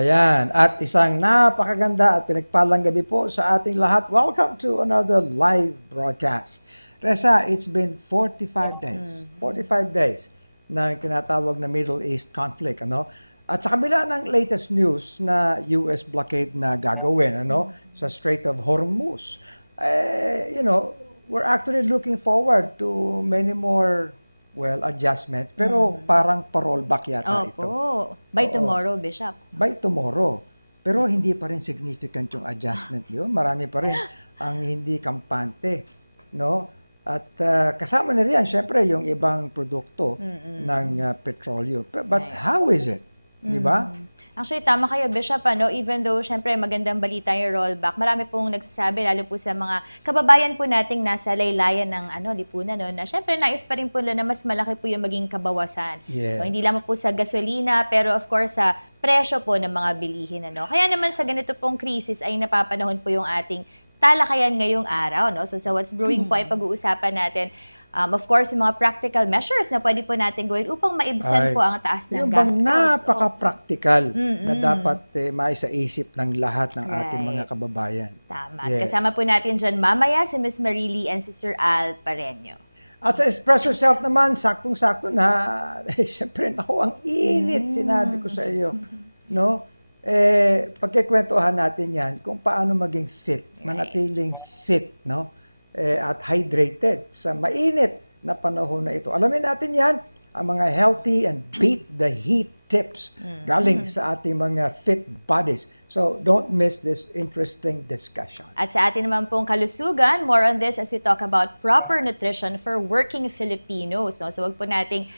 Ayan, at isang napakaganda at pinagpalang gabi po sa ating lahat. Welcome to another live broadcast. Reza, it's been 45 days. 45 days na tinatawag na Middle East conflict, ano? At sa kabila ng latest news na US blockade na gagawin, ano, sa Strait of Hormuz, we're actually looking forward to many more adjustments, pero parang pa-rollback yata ito. Opo. By Oo. tomorrow, Bishop. By tomorrow. Pero hindi pa rin significant yung adjustment yun. Marami pa rin ang hindi kampante, no? At kasama na riyan, syempre, yung ibang produkto ng petrolyo. But how is it? Di ba? Actually, tama kayo, Bishop. Even though, syempre, magandang balita yung rollback, marami pong nagsasabi, lalo po sa mga kababayan po nating nasa laylayan ng lipunan, no, na syempre, nais pa rin po nila na mas malaki po yung maging kabawasan. Yes. No, hindi lamang po sa gasolina, pero of course, sa presyo po ng mga bilihin. Kaya naman sa ganito pong krisis ay napapanahon po yung ating talakayan ngayong araw. No? So sa What's Brewing po ay pag-uusapan natin of course, yung mga practical measures na pwede po natin gawin upang maibsan po ang taas ng yung gastos. bang napaka-practical na dapat maisaisip ng lahat ng ating mga Right. kababayan. Tama. Yes. Kasama po natin dyan mamaya si Miss Marily and si Sir Al Pareño. At sa Espresso Self naman, saktong-sakto na, syempre, naku, ang init, sinabi ko sa iyo. No? Pagkikwentuhan natin yan, kung paano maging fit, manatiling fit, no? At hydrated sa mainit na panahon na ito. Alamin natin yan, ang mga healthy and beat the heat tips galing sa ating mga fit bodies. So, don't miss this interesting discussion. At sa atin naman pong kalusugan, more on this as we talk about proper nutrition for working Filipinos. No? So wag po nating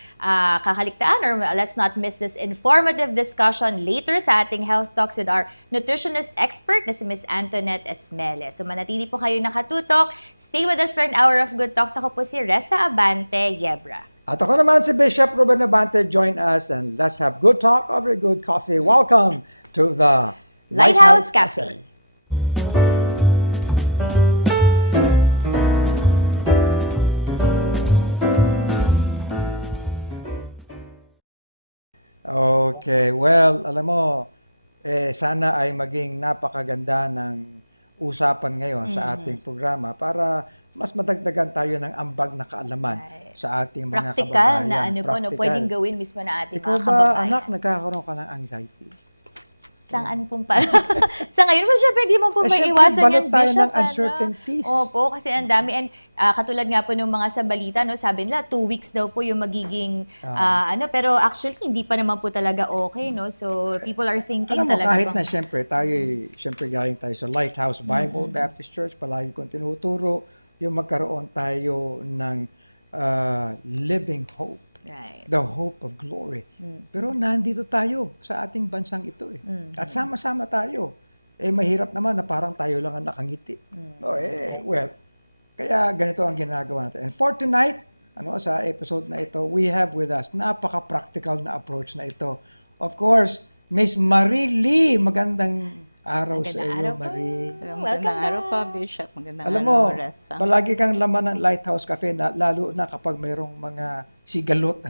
kakaligtaan or let's not miss this informative discussion later sa ating Health Talks with our nutritionist expert na si Miss Antoinette Esmele. So manatili po kayo nakatutok. Stay with us for an hour of good talks. Ako po si Reza Abante Yebra. At ako naman si Bishop Ruben Abante. Join us and let's have good talk over good coffee. Welcome to the Lighthouse Cafe. Okay, well, alam mo, sana ay maging napakaganda ng usapan ngayon sa ating programa para mas madagdagan tayo ng ambag na kaalaman Right. sa ating mga Practical kababayan. na Practical. pwedeng gawin mismo na ating Ikaw mga ba, kababayan. anak, nagkakaroon ka ng anxiety? Saan pong pa? Sa ngayon mo, syempre, di mo po Syempre, maiiwasan balot yan, tayo Bishop. ng uncertainties. Opo, kasi ang dami. And katulad nga po ng mga sa balita, no, sabi nila, 2 weeks daw po yung magiging, pero actually, hindi pa naman po talaga okay, no? So, people are thinking Alam mo, talaga kahit bang- na syempre galing tayo sa Lighthouse Bible Baptist Church, palagi kong tinuturo yung magkaroon tayo ng living hope. Right. The hope of glory. Pero nandito tayo sa ating bansang ito eh. At sama-sama tayo. Mahirap naman na parang tayo lang ang nakangiti. Kaya ganito ang ginagawa natin. And for tonight, sa episode na ito, we have with us napaka-practical na approach na ito. Of course, Miss Marily, magandang araw sa Magandang iyo, araw po. Marie. Magandang araw po, Bishop. Magandang Alam araw, mo, Reza. palagi kang laman ng Lighthouse Cafe, lalo na kapag mayroong mga sigalot,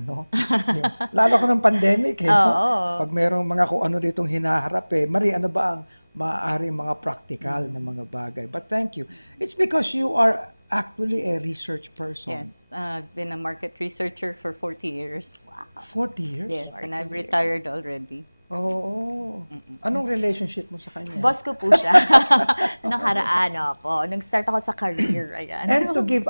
lalo ko ng pandemic, Oo. Pag mayroong mga kung ano ditong hinaharap, Marie, ano ba ang maaaring mga practical na mga bagay? But thank you. It's because you are actually a research person. Yes, I've been a market researcher for 40 years. 40 years? Yes, and I've retired already. Oo. Anong relationship mo sa kanya? Boss ko po siya. Nakaraan po. Nag-start ako sa career. Ayan. And to give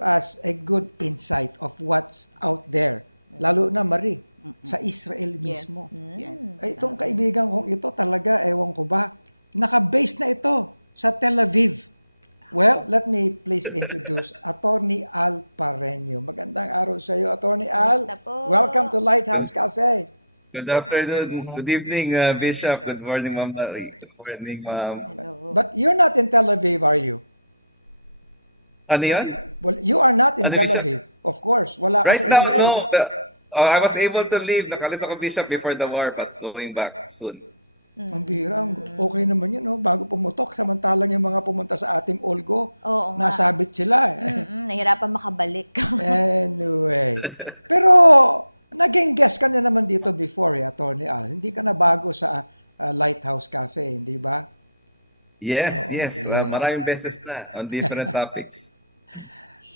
us a good insight of what's out there, lalo na Marie, sa Israel mismo. Yes. Itong kaibigan kong ito talaga, ewan ko ba, naka-base na ito sa Tel Aviv. Well, let me please introduce Attorney Al Pareño. Magandang araw sa iyo, Attorney Al. Kamusta po? Welcome to Lighthouse Cafe. Good afternoon. Good evening, Bishop. Good morning, Ma'am. Good morning, Ma'am. Hello. But you're not in Tel Aviv, are you? Ano yan? Well, you are not in Ano, Tel Bishop? Aviv. Of course, wala ka Right sa now, Israel. no. I was able to leave. Nakalis ako, Bishop, before the war, but going back soon. Ang bihira, okay naman yun, no? Bago pumutok, samantalang yung mga pumunta sa ating Olgo, Oo nga. nasabit sila. Eh. Nahirapan makabalik. Anyway. Pero, naging guest ka na naman dito before, Attorney Al. Hindi ka na bago sa Lighthouse Cafe, hindi ba? Yes, yes. yes. Maraming beses na on different topics.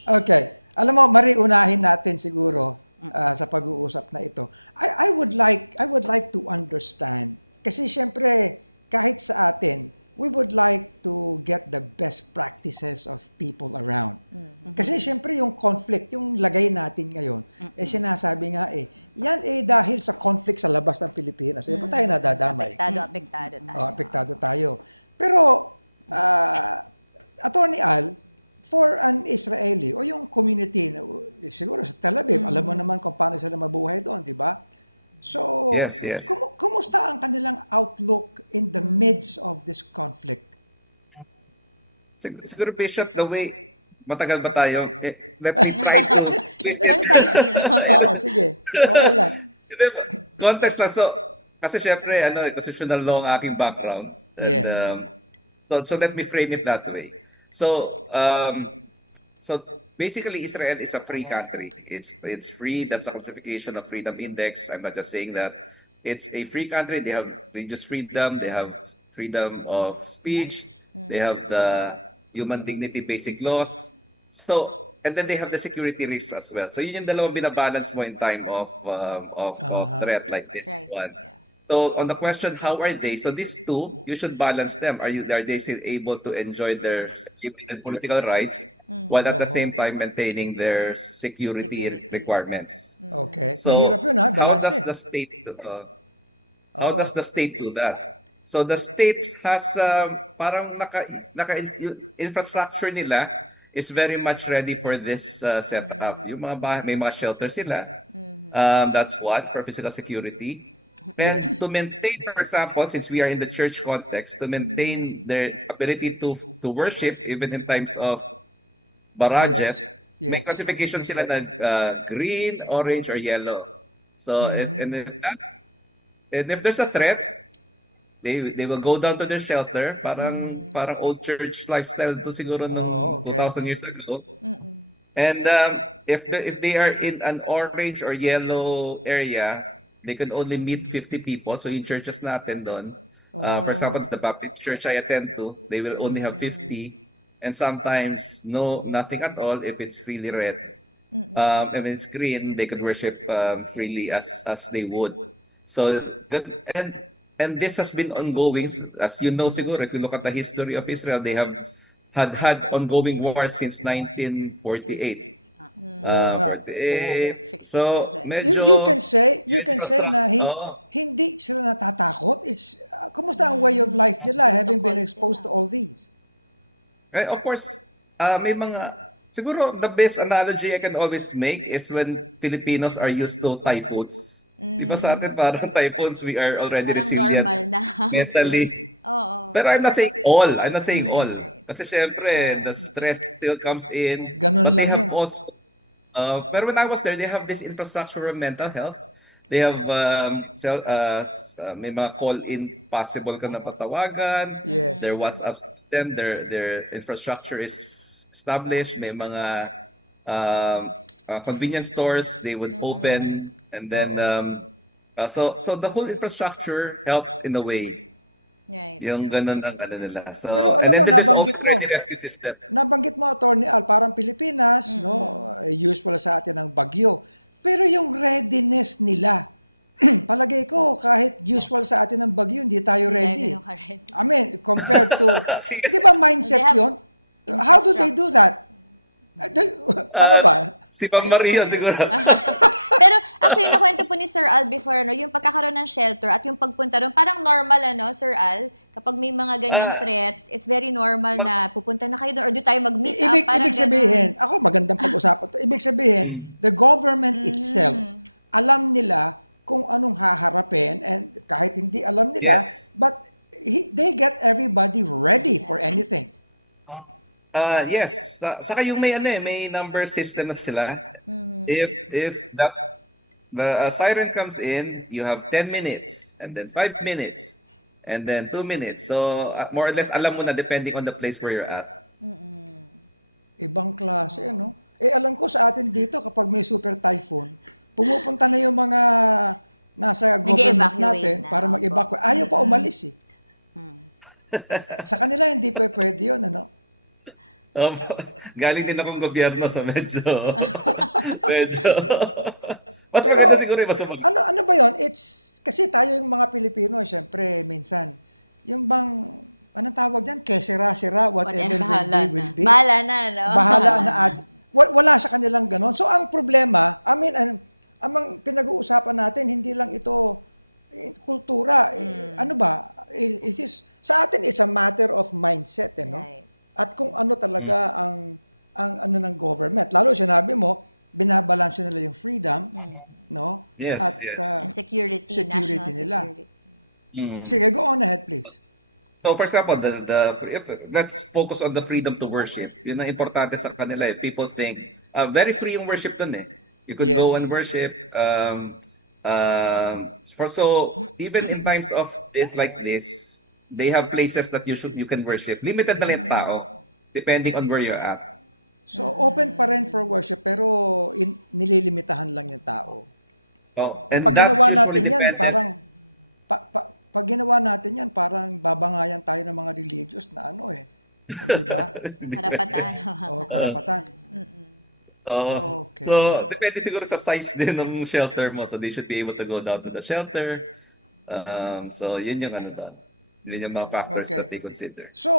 Okay. Alam mo, Marie, unahin natin siguro sa pag-uusap na ito. I would like to understand kasi siyempre kahit sa atin, we would like to get the best practices of people around. Kasi siyempre yung conflict, yung lagay natin ngayon, sinasabi nga yan dahil sa conflict sa labas ng Pilipinas. Di ba tayo nadadamay? Apektado tayo. Apektado tayo. Pero, Attorney Al, for an Israeli o yung community, siguro sa Tel Aviv, alam mo naman kung paano sila mabuhay doon, di ba? So, Yes, yes. Kumusta ang kanilang outlook in the midst of this conflict? Siguro, Bishop, the way, matagal ba tayo? Let me try to... Concisely, no? Oo, sige. Okay lang. Hindi, context lang. So, kasi syempre, constitutional law ang aking background. And, Yes. so let me frame it that way. So basically, Israel is a free country. It's free. That's the classification of Freedom Index. I'm not just saying that. It's a free country. They have religious freedom. They have freedom of speech. They have the human dignity basic laws. So, and then they have the security risks as well. So yun yung dalawang binabalance mo in time of threat like this Right. one. Yeah. So on the question, how are they? So these two, you should balance them. Are they still able to enjoy their civil and political rights while at the same time maintaining their security requiremements? Okay. So Mahirap yun, ha? how Balance. does the state how does the state do that? So the state has parang infrastructure nila is very much ready for this setup. Yung mga bahay, may mga shelter sila. That's what for physical security. And to maintain, for example, since we are in the church context, to maintain their ability to worship even in times of barrages, Yes. may classification sila na green, orange, or yellow. So if there's a threat, they will go down to their shelter, parang old church lifestyle to siguro nung okay. 2,000 years ago. And if they are in an orange or yellow area, they can only meet 50 people. So yung churches natin doon, for example, the Baptist church I attend to, they will only have 50. And sometimes nothing at all if it's really red. If it's green, they could worship freely as they would. So and this has been ongoing, as you know, siguro, if you look at the history of Israel, they have had ongoing wars since 1948. nga. 48. So, medyo... You can say na hindi sila natatakot. It's kumusta ang way of life nila having been exposed to all these? Of course, may mga... Siguro, the best analogy I can always make is when Filipinos are used to typhoons. Di ba sa atin parang typhoons, we are already Parang resilient normal na. mentally. Oo. Pero I'm not saying all. I'm not saying all. Kasi syempre, the stress still comes in. Ganun But they lang have yan. also... pero when I was there, they have this infrastructure of mental health. They have may mga call-in possible ka na tatawagan. Yes. Their WhatsApp system, their infrastructure is established. May mga convenience stores they would open, and then so the whole infrastructure helps in a way. Right. Yung ganun ang ano nila. So, Pero and alam then mo, there's nabanggit also mo. already rescue system. Nabanggit mo, Attorney Al, parang Pilipinas, no, usual sa atin ang bagyo. Pero yung readiness nila, palagay ko, kahit usual sa atin ang bagyo, hindi tayo ready. Tayo ganun ka-ready. I mean, compared to, di ba mindset They have yun? How do they do that? Paano ba? Si Ma'am Maria siguro. Pero actually, nakwento po ni Sir Al before, yung pagkakaroon ng shelter at yung pagpunta doon, parang normal, Sir Al? Kapag may mga ganyang threat, it's very normal na pupunta na kayo doon or doon tayo mag-meet up. Parang Ibig sabihin, ako magandang pag-usapan to. Ibig sabihin, the government itself, alam nila kung anong haharapin and kahit hindi alam nila, but they get everybody ready for anything. Yes. Saka yung may number system na sila. If the siren comes in, you have 10 minutes, and then 5 minutes, and then 2 minutes. So more or less alam mo na depending on the place where you're at. Ibang klase, alam ko sa atin dito, kapag may super typhoon, pumupunta na yung mga nasa government Nag-evacuate natin na, para opo. mag-evacuate. Ayaw pa umalis eh. Sa kanila, hindi pa pwede yun, ano? Um, galing din akong gobyerno so medyo mas Pero, maganda siguro yung mas mag- ano ba yon? Kasi tayo yung mga Pilipino, syempre, minsan, yung bang, anong tawag dyan? Kesera-sera, whatever Bahala will na. be. Bahala na, no? Bahala na. Wala sa kanilang ganon. So, ang problema, ang pinag-uusapan natin, hindi lang ito kultura. Ano ba? Sa atin, it's a matter of mindset, no? Right. At kung ano talaga ang ano ng government. Lalo sinabi mo, binabalanse nila yung freedom, no? Yes, At yes. And security, security national nila. security. Sige, go on ahead, please. So for example, let's focus on the freedom to worship. Yun ang importante sa kanila eh. People think, very free yung worship dun eh. You could Yes. go and worship. So even in times of this like this, they have places that you can worship. Limited na rin tao, depending on where you're at. So, open pa rin for worship, pero nililimitahan lang yung tao. Oh, Pag that ginawa is natin usually yan, dependent- parang, pag ginawa natin yan, parang babangayan tayo ng mga religious na ano eh. Di ba? Karapatan. O karapatan. Oh, Okay. so depende siguro sa size din ng shelter mo. So they should be able to go down to the shelter. So yun yung ano doon. Yun yung mga factors Okay. that they consider. So,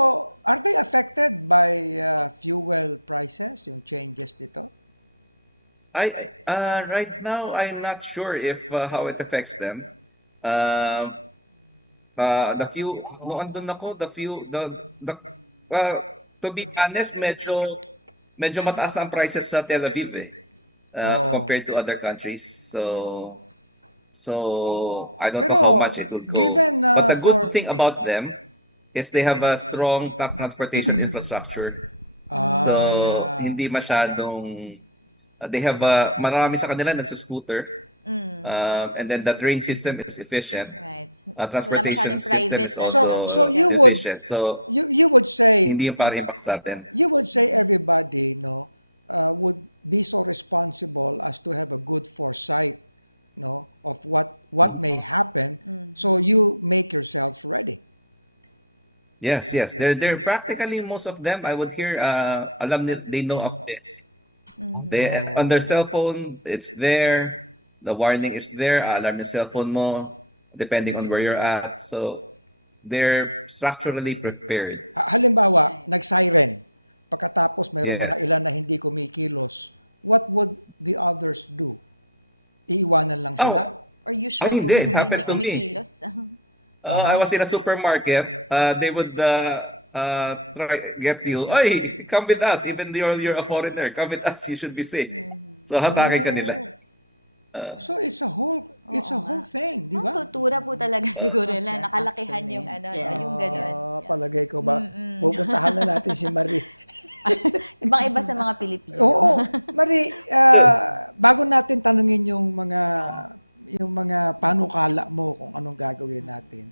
are they affected by fuel prices, yung changes dito? Right now I'm not sure if how it affects them. The few no andun ako, to be honest, medyo mataas ang prices sa Tel Aviv eh, compared to other countries. So I don't Pero, know how much it will go. given, But the good for- thing about them is they have a strong transportation infrastructure. So yeah. hindi masyadong they have marami sa kanila nagsuscooter. And then the train system is efficient. Right. Wala Transportation masyadong system private, is also So you would- efficient. So You would say, hindi yung parang impact sa atin. you would say everybody, no, would be so responsible as to have a good foresight, no, of what may happen. So you make yourselves ready. Yes, yes. They're practically most of them. I would hear alam they know of this. They on their cell phone, it's there. The warning is there. Alarm yung cellphone mo, depending on where you're at. So they're structurally prepared. Halimbawa, nag-siren. Pagkatapos mayroong Yes. mga ilan na hindi kumikilos. What would the others do? Iiwanan lang sila? Or usually, hindi. It happened to me. kumikilos. I was in a supermarket. They would try get you. Oy, come with us. Even though you're a foreigner, come with us. You should be safe. So hatakin ka nila. So it's a whole thing, di Ang ba? kultura po talaga siguro nila. Nakalakihan yung ano, Yes. yung ganun. Palagay ko ba? Pupuntahan na natin si Marie. Ibang-iba sa mga Pilipino. Oo. Marie, bago natin tanungin yung mga panukala mo kung anong gagawin natin,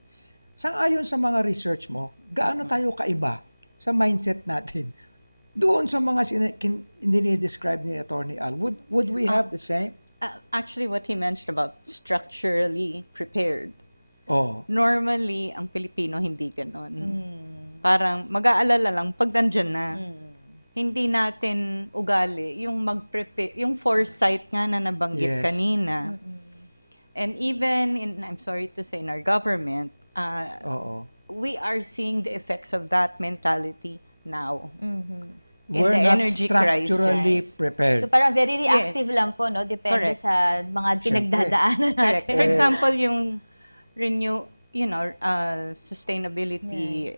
sang-ayon sa mga research mo, gaano tayo kaiba sa mindset natin? Doon sa mga dinidescribe ni Attorney Al, would we have the same? Actually, what he mentioned about structurally prepared. Oh. Normally, ang Pilipino hindi ganon. Parang mag-aalala lang pag nandyan na. Hindi natin ugali yung mag-prepare, yung foresight nga na nabanggit Yes. kanina. And even I'm sorry to say, in our government, Oo. we are seeing the effects of that mentality now. In We're the not energy structurally crisis. prepared. So parang very reactive Yes. lang po, no? Depende Correct. sa mga Siyempre. pinagdadaanan Correct. natin. For example, yung sustainability,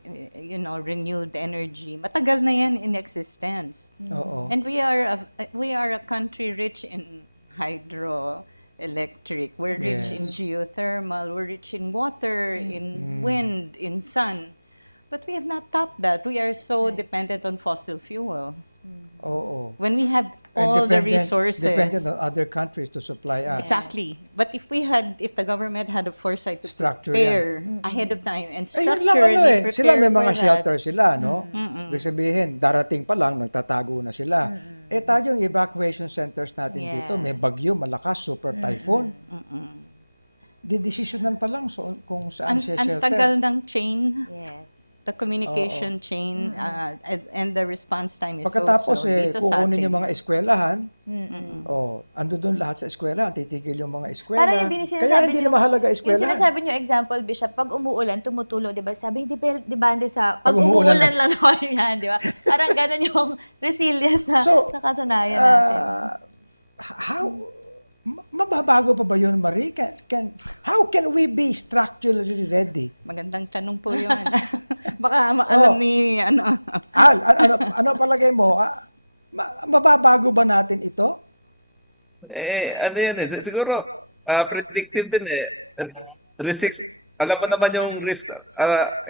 renewed energy. Matagal na yan in existence. Oo. And we are a country rich in hydroelectric. We're rich in Yes. geothermal. We're rich in water, in wind, in sun. But we have not tapped that. We are so dependent on fossil fuel. Oo. When we have And all the resources. dependent on other countries to supply us. Exactly. But if the government had a foresight to Structure prepare ahead of time and Eh, yun lang structurally ano eh. prepare Sila may mga for that, shelter sila, no? Ibig sabihin, darating pa lang, nagtatago na sila. Eh tayo yung evacuation centers natin Yes. dito, may bagyo, malakas, super typhoon. didesisyonan pa lang kung saan siya Ang shelter. tagal ng chain, Yes. the communication chain, and the response time is Pagkatapos so slow. Dito sa kukunin atin. yung mga eskwelahan, ando doon lahat sa eskwelahan, titigil yung mga eskwela. Parang yung sinasabi Kaya hindi niyo- na mahalaga Yung eskwelahan. sinasabi niyo example, Bishop, pag umuulan, tumutulo, di ba? Sabi, depende sa, Pag pag umuulan umuulan lang naman yan, di ba? Parang ganun yung resilience na So, nakasanayan natin. how mababago pa ba yun, Marie? How can we be structurally ready? Magandang tanong po yun. Baka alam ni, Al, ano palagay mo? Mababago ba natin ito? Ano yan eh, siguro, predictive din eh. Risk, alam mo naman yung risk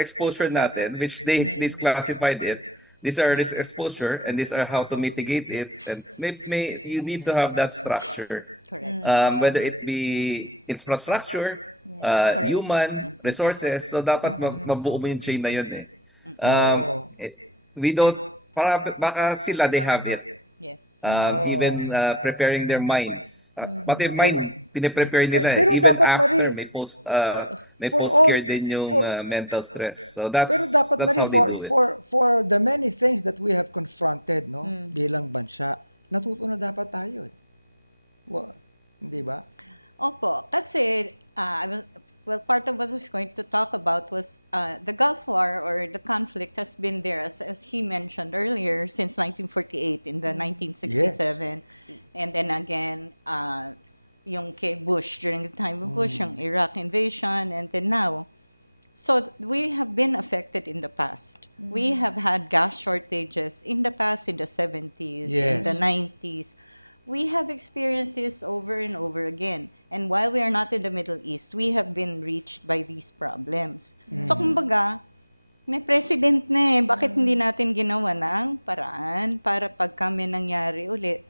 exposure natin, which they classified it. These are risk exposure, and these are how to mitigate it. And you need to have that structure. Correct. Whether it be infrastructure, human, resources, so dapat mabuo mo yung chain na yun eh. We don't, baka sila, they have it. Yes. Even preparing their minds. Pati mind, piniprepare nila eh. Pero Even dapat, after, Marie, may for post-care all- din yung for- mental stress. So that's, Pero dapat, that's Marie, how they do it. for the many things that we have confronted, no, bilang bansa, natuto na dapat tayo eh. Hindi ba? Opo, kasi part of what I was going to talk about was the Gulf War, or the conflict, has been there, as he mentioned earlier, since 1948 in the 1967. And then again, yung kay Bush, during the time of Bush, yung Iraq invasion, and then now. So we have been affected in the past. We have had gas shortages in the past, in the 70s, in the Yes. 90s. We have experienced this over and over again. And while we are not in the Middle East, we have been reached by these problems. So kumbaga, may president na eh. Bakit hindi natin ginawa ng paraan para pag kami nangyari ulit,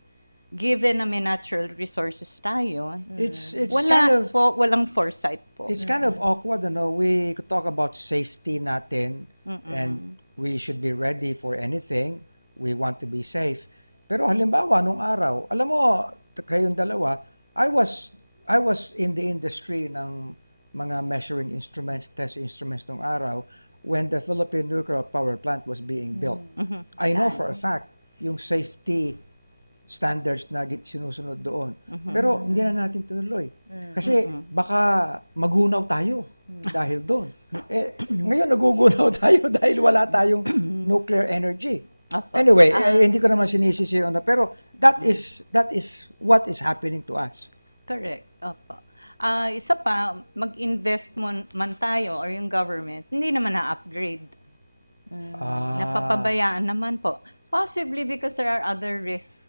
given na may natural resources tayo, It's kind of walang foresight po. It's kind of awkward, we could talk about safety natin, and we should be ready for anything. We want to be safe. Pero halimbawa, nung araw, alam mo, kayong dalawa, I was in the industry ng mga measuring instruments, test instruments nung araw, when the Philippine nuclear power plant was being built. I know for a fact, yung safety standards na sinusunod doon. Pero hindi na natin tinuloy. Kasi baka magunaw tayo dahil doon. Ngayon nagugunaw tayo dahil wala tayong nuclear energy. Anyway, hindi ko naman sinisisi yun, pero that is what is happening to us. Correct. Opo. Isa pa, mag-invest man tayo or yung government, hindi naman na-upgrade. Napapabayaan naman po. Possibly because there are other risks.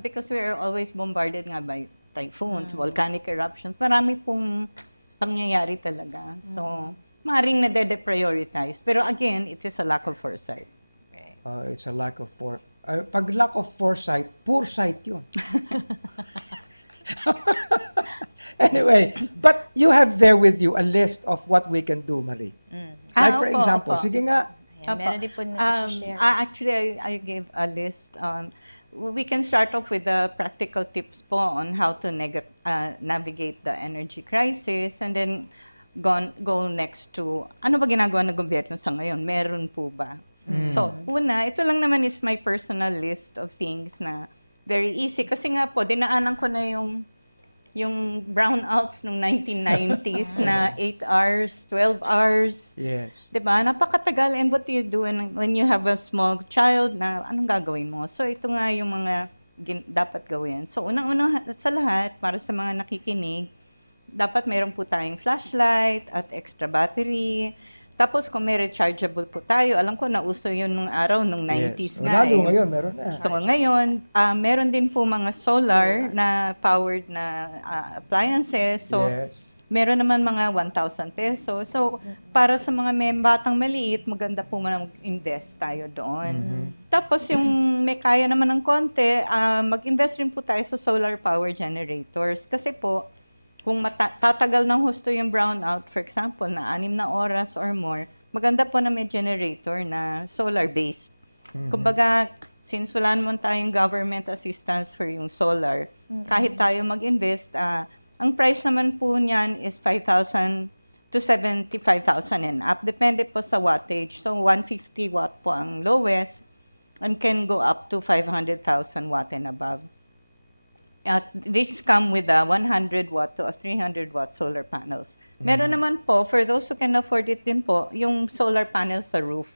Because we are always bombarded nga by typhoons, volcanic eruptions. Marami pong pangyayari talaga. So, maaaring nade-deprioritize. Pero again, it is a lack of foresight. It's a lack of pag lack of foresight, poor sight yun. Anyway, but you have there with you a list of what we can do, Marie. Like for Opo, example, opo. sige nga, Ayan, meron din po na share. Actually, I gave a list. We can start off with the practical tips po on how to navigate the energy crisis, and then go next to, ano ba ginagawa ng gobyerno sa ngayon? Meron po ba? So, una, ito lang naman is my personal list of things na very easy. Kasi nga po, dinaanan ko na yung brownouts nung 1990s na 8 hours, 12 hours. yes. Diba? Napakatagal. And what do you do when you have a small child na anong gagawin mo? So, ito nga yung mga dapat gawin. So, unang-una sa lahat, para sa mga nakikinig, dapat mayroon po tayong flashlight at extra battery. Tapos, kung may rechargeable po tayo, alam ko nauso yun nung araw, nung 90s nga. Lalo ngayon, meron na. So ngayon, meron din po mga solar na powered na appliances. So, yes. meron naman mga 1,000 pesos. So, para sa mga may batang maliit, maganda po mag-invest tayo doon. Tapos, yung may kaya naman ng konti, mag-invest rin po tayo sa solar power generators. Kasi po, kung tatagal ng husto yung brownout, for example, na 6 na oras or more, maganda po na may generator na solar-based. Kumbaga, since wala naman tayong government assistance for yung solar, kahit tayo mag-invest, Ang price naman po niyan is 5,000 to 75,000 and up. Depende po sa wattage. So 150 watt po ang lowest and can go up to 500,000 watt and above. At this come with a 100 watt to a 300 watt solar panels. Meron naman po, for those who can afford it din po, yung solar panels sa roof.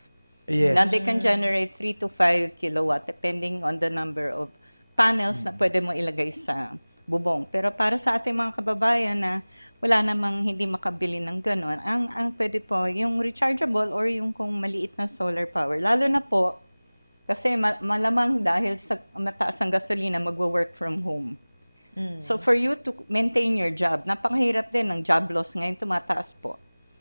Yes. Na they can generate 3 to 5 kilowatt depending on the number of panels na pwede mo ilagay sa bubong. Pero para sa ating mga kababayan na wala namang hindi makabili ng gano'n, ang pwede po yung rechargeable or yung kung maliit na solar power. Lalo na po, kasi malamang dahil sa mataas ang gasolina, magwo-work from home. So for you to maintain your job, napakahirap din ng job loss ngayon, tumataas po.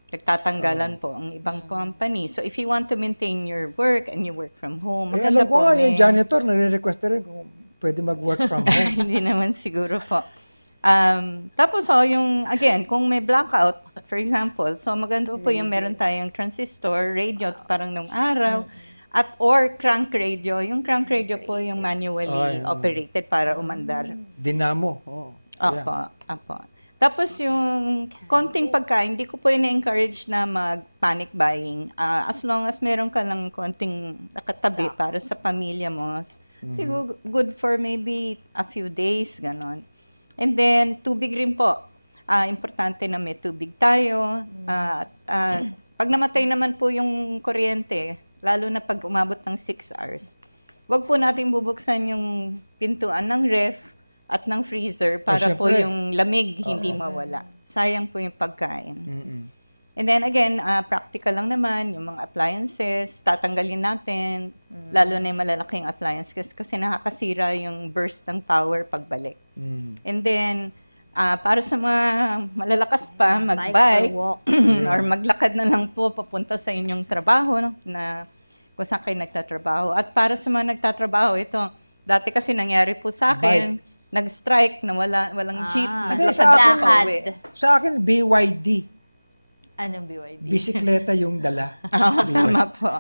Nagtatanggalan po ang ibang company. So if you want to maintain your work and you work from home, Eh, maganda alam ko po nga, yung may- janitor, nare-request na rin kung pwede mag-work from home. Hindi naman siguro po. Tapos yung, again, kung may blackout, for example, so maganda po yung meron tayong transistor, radio, parang nung araw, at or crank radio. Yung crank radio po yung manually operated para umandar. Dinamo. Oh. Apo. Tapos yung konting pagkain, hindi ko po na-encourage na mag-panic buying. As long as meron ka lang konting nakatabi para sa pamilya mo, siguro good for maybe a few days, ganon. And then, tubig rin po. Importante na may tubig tayo. Pag namatay naman po yung kuryente, lalo na pag umabot ng 6 hours, wag po natin bubuksan yung pintuan ng ref at ng freezer para po syempre. yung lamig hindi mawala. Sayang po yung pagkain. Mm-mm. And then again, practical lang naman, yung mga appliances, tatanggalin natin, lalo na yung malalaking appliances kasi nakakasira yung burst ng power pagbalik. Mm. And then, para sa mga malalakas pa, Bike mag-bike or walk. or maglakad na lang po papunta sa inyong trabaho, no, na kung saan kayo nagtatrabaho. At para sa mga nagtatrabaho, ito, dati kasi nangyari po sa akin, nag-strike na walang jeep, Hindi, naglakad sa ako akin- pauwi. Sa akin, BYD. Anong BYD? Bisikleta yung dala. Oo, tama po.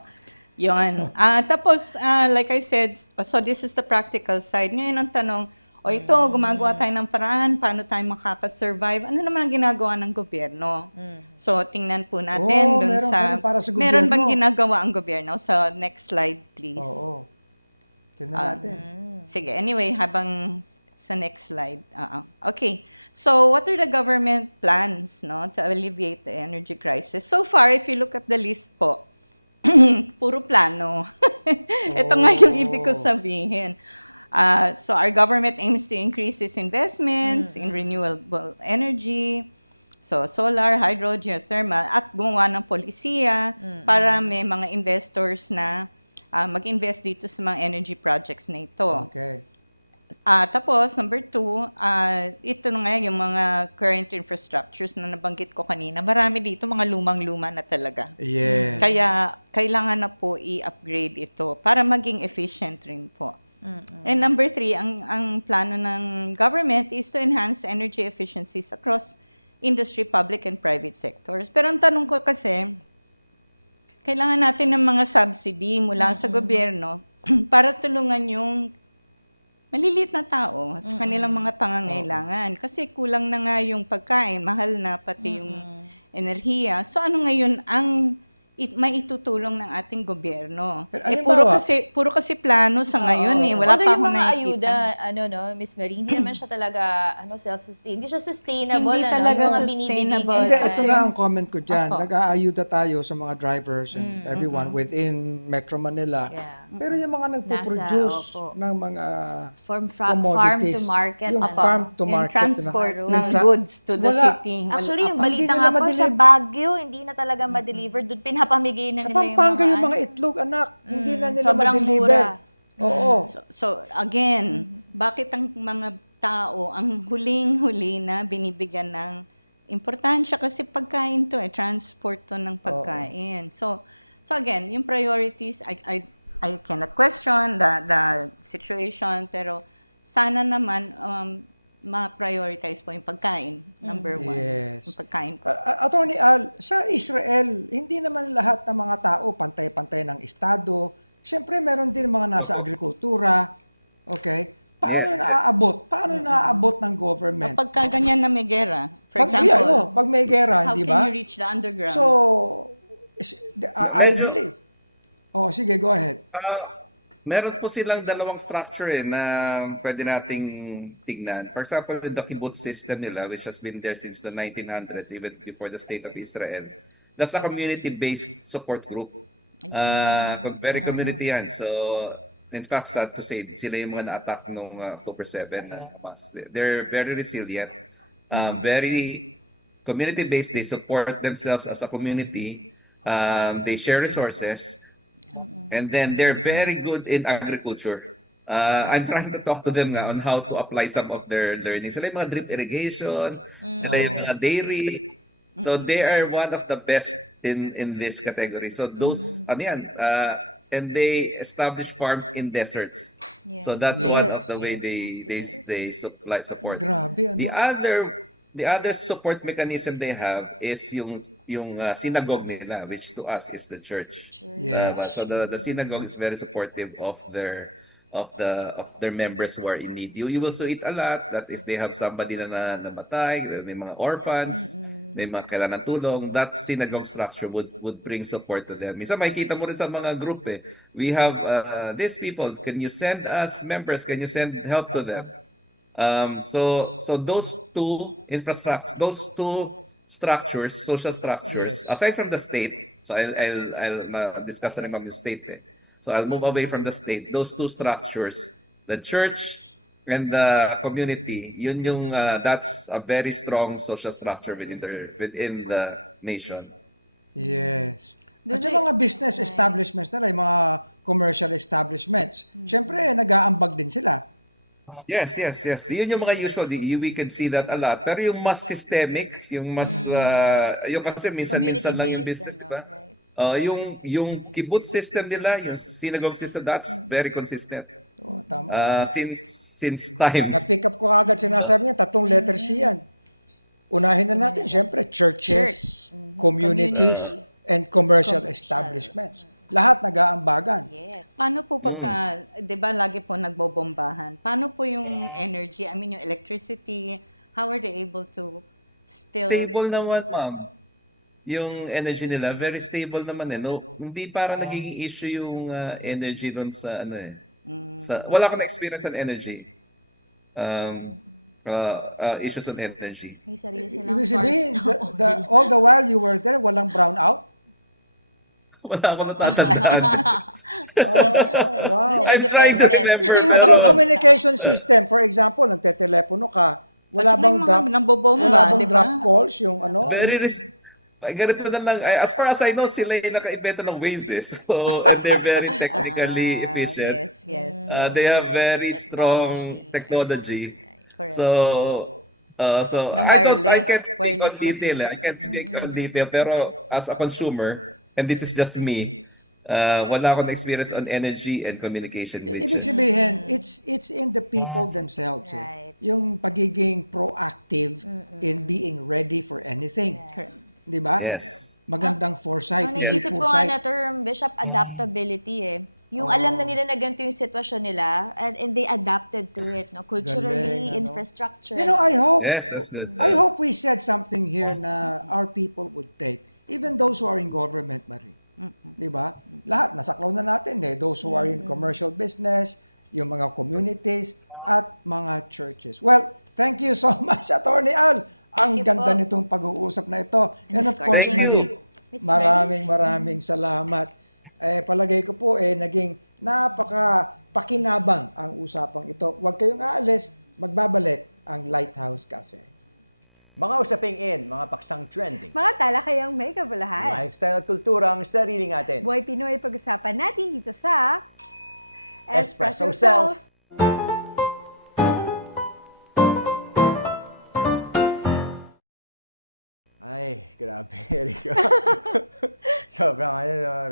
Yun. Tapos, like I said, so this is the practical side. Ngayon ang tanong, ito, gumagawa tayo ng paraan, paano tayo makaka-survive? Ano naman ang ginagawa ng gobyerno? So, tingnan po natin dun meron sa... kami para sa Meron gobyerno. bang ginagawa ang gobyerno? So, next slide, please. Oo. Tingnan natin. Sige, anyway, habang sa next slide. Okay. So, what are the government plans, no, to alleviate the energy crisis? So far, if you look at the list po, puro plano. Ito nga yung ibig ko sabihin. So, our government aims to increase its investments in renewable energy, so solar, hydro, geothermal, at gumawa ng polisiya para may mga investors na mag-invest dito sa mga energy projects na ito. Okay. Tapos, number 2, ito na nga yung mga current infrastructures na nabanggit ko kanina. Marami dito, mga lumang-luma na talaga. Yes. Kaya, kailangan na po i-upgrade ito para maging efficient rin po. And number 3, ang plano ng government is to enhance energy efficiencies across industry, public, and private sectors. Pero ang tanong ko kasi, kailangan natin ng mga subsidy mula sa gobyerno para tulungan yung maliliit na tao sa kanilang mga pangangailangan. Kasi kulang na nga yung pagkain, mahal na pati yung enerhiya. So ano ngayon ang maitutulong ng ating gobyerno? Pero Puro kasi plano sa ngayon eh. Wala Although pa yung akong mga nakikita. ayuda, Miss Marie, hindi naman siya talaga self-sustain. Hindi siya sustainable. Hindi talaga yung mga sustainable. Hindi, binibigay. ito nga ang comment ko dyan. Opo. Nag-aayuda tayo sa mga drivers and everyone within Metro Manila. Yeah. Pero yung mga nagpo-produce opo. ng mga Farm to commodities, market. yung ano. farm to Yung market. transport Yung ng tra- goods to the wala. city. Actually, yung Hindi balita nila nga po sa ma-deliver. Baguio, hindi na talaga ma-deliver. Doon pinapamigay na Sa nila Pampanga yung ano. mga itlog, anak. Hindi na nila sobrang ma-deliver. mura. Oo. So again, bakit ang mga tao ang huling-huli na binibigyan ng importansya kasi pagkain to transport to ng pagkain. So again, yung priorities I cannot question the situation pero sana naman ma-prioritize po yung pagkain, number 1. Yes. Yung pagkain po. Attorney Al, sa Israel, hindi naman lahat ng mga tao pantay-pantay ng estado. Siyempre, meron din mga nasa agrikultura. Okay? Paano Yes. naaabot? Paano naaabot ng government? Pagka ganyan na may gera, for Pag, example, pag may gera, how di can ba? you reach the underground? So, I believe. Oh, sige, go ahead. Meron po silang dalawang structure na pwede nating tignan. For example, the kibbutz system nila, which has been there since the 1900s, even before the State of Israel. That's a community-based support group. Very community yan. So, in fact, sad to say, sila yung mga na-attack noong October 7 na Hamas. They're very resilient, very community-based. They support themselves as a community. They share resources. And then they're very good in agriculture. I'm trying to talk to them nga on how to apply some of their learning. Sila yung mga drip irrigation, sila yung mga dairy. So they are one of the best in this category. So those, ano yan, and they establish farms in deserts. So that's one of the way they support. Grabe, ano? The other support mechanism they have is yung synagogue nila, which to us is the church. Yes. So the synagogue is very supportive of their members who are in need. You will see it a lot that if they have somebody na namatay, may mga orphans, may mga kailangan ng tulong, that synagogue structure would bring support to them. Minsan makikita mo rin sa mga group we have these people, can you send us members, can you send help to them? So those two structures, social structures, Yes. aside from the state, so I'll discuss na naman yung state So I'll move away from the state. Those two structures, the church and the community, yun yung that's a very strong social structure within the nation. Yes. At yung mga business establishments nila, yung mga commercial establishments, syempre, nag-aambag din sila. Yes. Yun yung mga usual. We can see that a lot. Pero yung mas systemic, yung mas, yung kasi minsan lang yung Community-based, business, ano, di ba? right? Yung kibbutz system nila, yung synagogue system, that's very consistent. Oo, tama. Since time. Na-pick up ko agad sinasabi niya, 3 letters yan. Unahin na natin, syempre, churches, communities, and commercial establishments. Lahat nag-aambagan. Yes. Paano po pagka, di ba lagi po nagbobombahan? Paano po yung energy, I mean yung electricity, how are they able to still... Stable naman, ma'am. Yung energy nila, very stable naman No, hindi para nagiging issue yung energy doon sa wala akong experience on energy. Issues on energy. May sarili silang Ibig sabihin, source na all the while you were there, walang brownout? Wala akong natatandaan. Oh, wow. I'm trying to remember. At yung communication system, for example, nagtetelepono ka, wala At bang may mga drop, nambobomba, wala bang di ba? drop calls, yung ano? Ganito na lang. As far as I know, sila yung naka-invento ng Waze. So, and they're very technically efficient. Yes. They have very strong technology. Correct. So The I can't wireless speak on detail. machine. I can't speak on detail. Pero as a consumer, and this is just me, wala akong experience on energy and communication. Ibig sabihin, it's in the people themselves. Right. Yung pagiging proactive in being ready for anything. Correct. Di ba? Yes. Magandang foresight, Ang hindi naisip ko nga na foresight. term, Bishop, adaptability Yung alam na nila na ganito yung sitwasyon nila and they adapted to it, no? Culturally, Galing, ano? infrastructure. You know, Yes, that's good. I hope we said something here na our people would take. Even those who are in government, Marie. Di ba? Lahat, nasaklaw na natin Those who are in commercial business, yung mga communities, at mga churches. Well, thank you so much, Attorney Al. Ang Thank you ganda po. nitong pag-uusap na ito. And of course, Thank Marie, you. Miss maraming salamat. Palagay ko po, naging napaka-pakinabang ang usapang ito. Huwag kayong aalis, magbabalik ang Lighthouse Cafe. Mga usaping in, mga paksang trending. Mga talakayang may kabulahan. Lifestyle at kultura ang sariling atin. Buhay Pinoy pag-usapan natin dito sa Espresso Self. Ay, grabe, Erika. Sobrang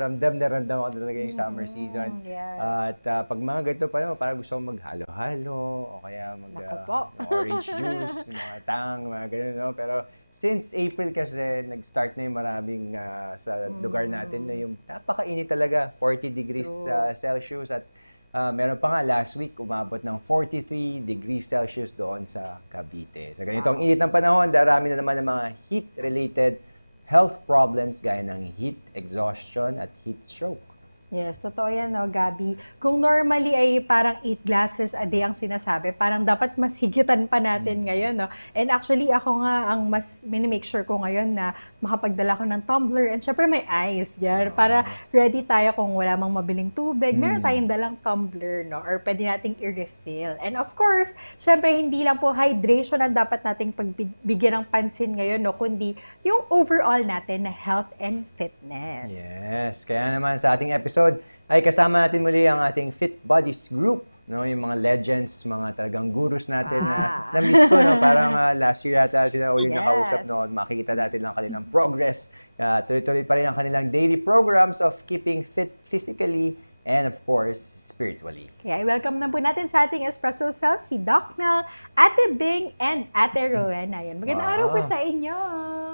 ramdam na ramdam ako talaga yung summer season. yes. At pag mga ganito pa naman, parang gusto kong maghalo-halo o kaya Naku po. ng orange juice, yung mga tang, mga ganun, no? Pero since April kasi, nag-start na yung maraming sa lugar natin na yung napakainit talaga, 40 degrees Celsius at Meron pa nga last week, umabot ng 43 degrees Celsius doon sa Cavite. Sa ganitong init ng panahon, darami na naman ng mga heat-related health problems gaya ng heat exhaustion at heat stroke. Yes, totoo yan, no, Gabi. Kung normally ay parang 8 glasses a day ang sinasabi, parang dapat mas higitan pa natin ngayon, no? And actually, ako nga ang mas minimake sure ko ngayon na makapagdala ko ng tumbler and syempre may ice yan para ready tayo kung wala mang mabiling tubig. Meron tayong dalang tumbler, no? Or pwede nating i-refill. And of course, syempre hindi lang po hydration ang dapat nating pagbigyan ng pansin ngayon, no? Kundi yung overall natin na health and fitness. Yes, kaya naman sa ating episode ay kasama natin muli ang ating Fit Bodies group, no, yung mga legends, mga talagang gurus natin na na-miss ko, no, parang last year yata sila uling nakausap, no, makikita natin lang kanilang progress. Tuloy-tuloy pa rin ang kanilang daily programs of keeping fit physically and of course spiritually. Kaya i-welcome na po natin sa ating Espresso Self si Doc Mel, Ate Bing, and Ate Rowena. Ayun, magandang araw po sa inyo.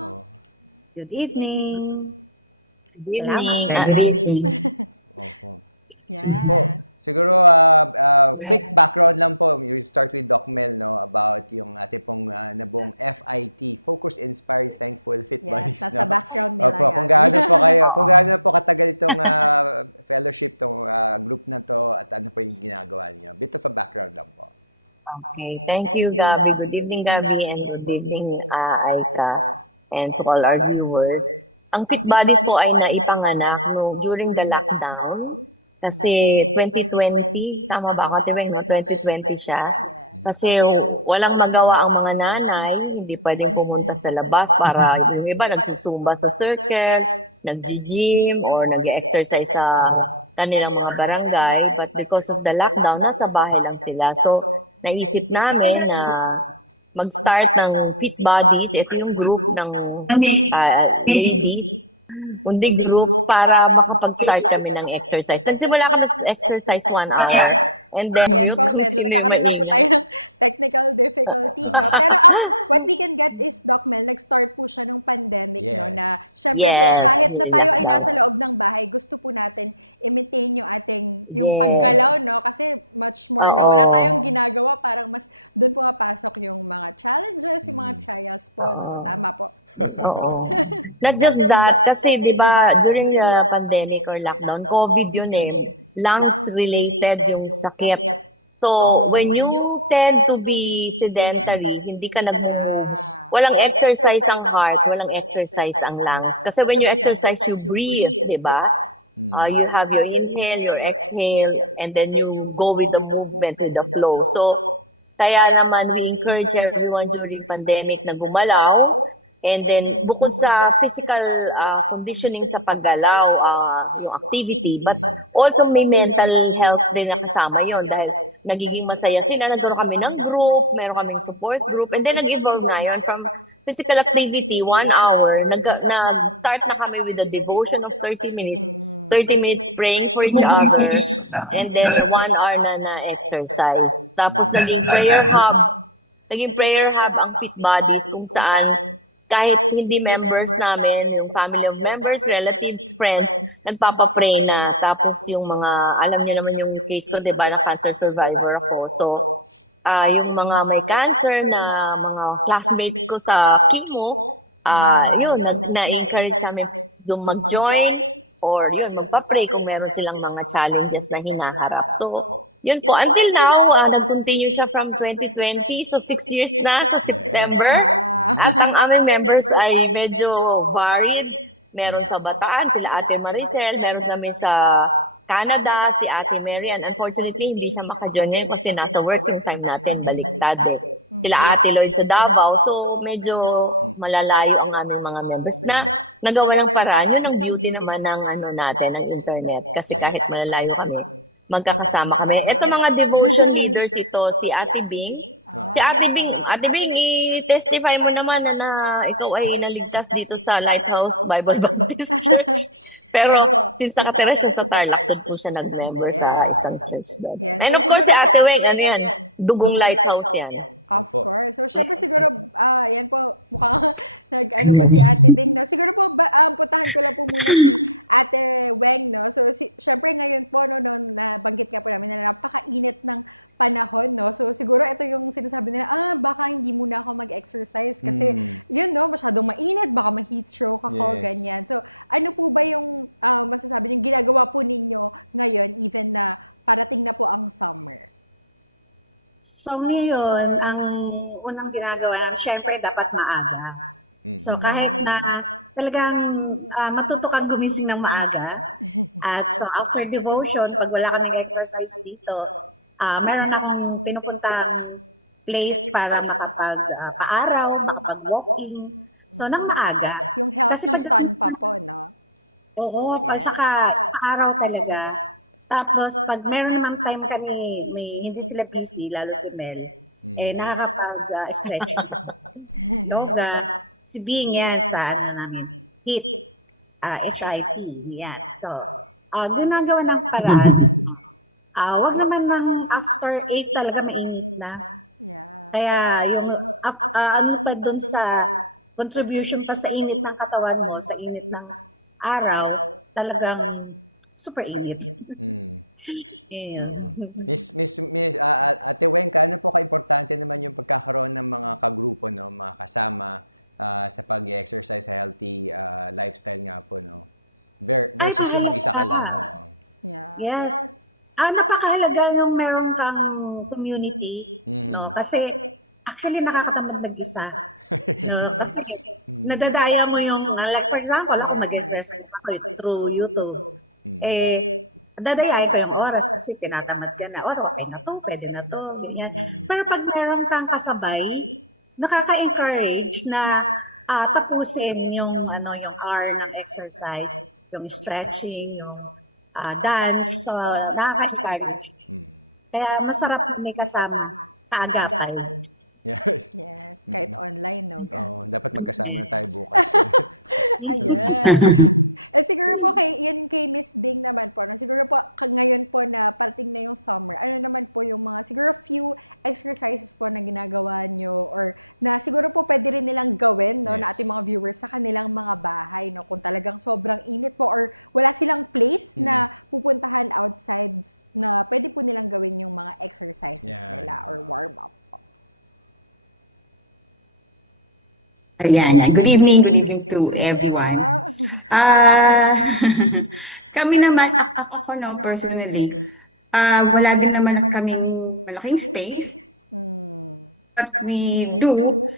Oh. Good evening. Opo. Yeah. Sige po. Siguro, quick background lang po. We start with Doc Mel, no, about yung ating pong nabuong FIT, Focus, Inspired, Thankful, Fit Bodies. Yes, nasa no? background nila Opo, yan. kung gaano po katagal itong fellowship, itong group na to, at ano po yung ginagawa niyo. Bit of a background lang po. Okay, thank you, Gabby. Good evening, Gabby, and good evening, Aika, and to all our viewers. Ang Fit Bodies po ay naipanganak during the lockdown. Kasi 2020, tama ba ako, Tibeng? 2020 siya. Kasi walang magawa ang mga nanay, hindi pwedeng pumunta sa labas para yung iba nagsusumba sa circle, nag-gym, or nag-exercise sa kanilang mga barangay. But because of the lockdown, nasa bahay lang sila. So, naisip namin na mag-start ng Fit Bodies. Ito yung group ng ladies, undig groups para makapag-start kami ng exercise. Nagsimula kami sa exercise 1 hour. And then, Ayan po, medyo nagkakaroon lang po tayo ng technical difficulty, no? Pero what we can get is, Doc Mel, nag-start po siya nung pandemic, no? Yes. Na, syempre po, kahit na tayo ay nasa loob ng bahay, gusto po natin i-maintain yung ating, yung paggalaw, no? Kasi much more na wala tayong ginagawa, parang mas doon pumapasok yung mga challenges, yung mga trials po, no? Tama po. Oo. Not just that, kasi di ba during the pandemic or lockdown, COVID yun eh. Lungs-related yung sakit. So, when you tend to be sedentary, hindi ka nag-move. Walang exercise ang heart, walang exercise ang lungs. Kasi when you exercise, you breathe, di ba? You have your inhale, your exhale, and then you go with the movement, with the flow. So, kaya naman we encourage everyone during pandemic na gumalaw. And then, bukod sa physical conditioning sa paggalaw, yung activity, but also may mental health din na kasama yun dahil nagiging masaya sila. Nagkaroon kami ng group, meron kaming support group, and then nag-evolve na yun. From physical activity, 1 hour, nag-start na kami with a devotion of 30 minutes. 30 minutes praying for each other, and then 1 hour na exercise. Tapos naging prayer hub. Naging prayer hub ang Fit Bodies kung saan kahit hindi members namin, yung family of members, relatives, friends, nagpapapray na. Tapos yung mga, alam niyo naman yung case ko, diba, na cancer survivor ako. So, yung mga may cancer na mga classmates ko sa chemo, yun, na-encourage namin mag-join or yun, magpa-pray kung meron silang mga challenges na hinaharap. So, yun po. Until now, nag-continue siya from 2020. So, 6 years na sa September. At ang aming members ay medyo varied. Meron sa Bataan, sila Ate Maricel. Meron kami sa Canada, si Ate Marian. Unfortunately, hindi siya maka-join ngayon kasi nasa working time natin, baliktad eh. Sila Ate Lloyd sa Davao. So, medyo malalayo ang aming mga members na nagawa ng paraan. Yun ang beauty naman ng natin, ng internet. Kasi kahit malalayo kami, magkakasama kami. Ito mga devotion leaders ito, si Ate Bing. Si Ate Bing, i-testify mo naman na ikaw ay naligtas dito sa Lighthouse Bible Baptist Church. Pero since nakatira siya sa Tarlac, doon po siya nag-member sa isang church doon. Yan. And So, of course, si siguro Ate Weng, ano yan? Dugong lighthouse yan. Of Opo. course. So, syempre siguro, yan po, mukhang nag-ano po si Ate Ding, no? Siguro po, puntahan ko lang po muna si Ate Weng, no? So, syempre ngayon po, no, nabanggit nga po namin na napakainit ng panahon, no? So, siguro ito yung sinasabi nila, baka hindi muna ako mag-exercise kasi, yun, no, masyadong mainit, baka ma-heat stroke ako, Yes. ganyan. So, ano po ba yung masasabi yung ginagawa po ninyo ngayon, even na parating na po ang summer? So ngayon, ang unang ginagawa, syempre dapat maaga. So kahit na talagang matuto kang gumising ng maaga. At so after devotion, pag wala ka ng exercise dito, meron akong pinupuntang place para makapag-aaraw, makapag-walking. So nang maaga. Yung healthy fun pa po, no? Oo, saka araw talaga. Tapos, pag meron namang time kami, hindi sila busy, lalo si Mel, nakakapag-stretch. Yoga, si Bing yan sa namin, HIIT, HIIT, yan. So, ginagawa ng paraan. Wag naman ng after 8 talaga mainit na. Yeah. Kaya yung ano ba dun sa contribution pa sa init ng katawan mo, sa init ng araw, talagang super init yun. Miss Ate Weng, ano po ka-importante naman yung pagkakaroon ng mga kagrupo, no, mga kasama sa pag-exercise, sa healthy lifestyle nga po, no? Versus yung mag-isa ka lang. No? Yeah. Yes. Napakahalaga yung meron kang community, no? Kasi actually nakakatamad mag-isa. No? Kasi nadadaya mo yung, like for example, ako mag-exercise ako through YouTube. Dadayain ko yung oras kasi tinatamad ka na, okay na to, pwede na to, ganyan. Pero pag meron kang kasabay, nakaka-encourage na tapusin yung hour ng exercise, yung stretching, yung dance, so nakaka-encourage. Kaya masarap may kasama, kaagapay. Yes. Yes. Kahit online, no? Dapat magkasama na tayo bukas. Ayan. Siguro po kay Miss Bing naman po, no? Siguro po ngayon po na parating na yung summer, ano naman po yung mga siguro few exercises po na ginagawa nyo or na siguro po pwede rin nilang gawin, no, na ating mga viewers sa kanilang mga bahay, no, kung talagang sobrang init po or wala silang place na pupuntahan outside na pwede po nilang gawin yung mga exercises nila or warm up. Ayan. Good evening to everyone. Kami naman, ako no, personally, wala din naman kaming malaking space. What we do,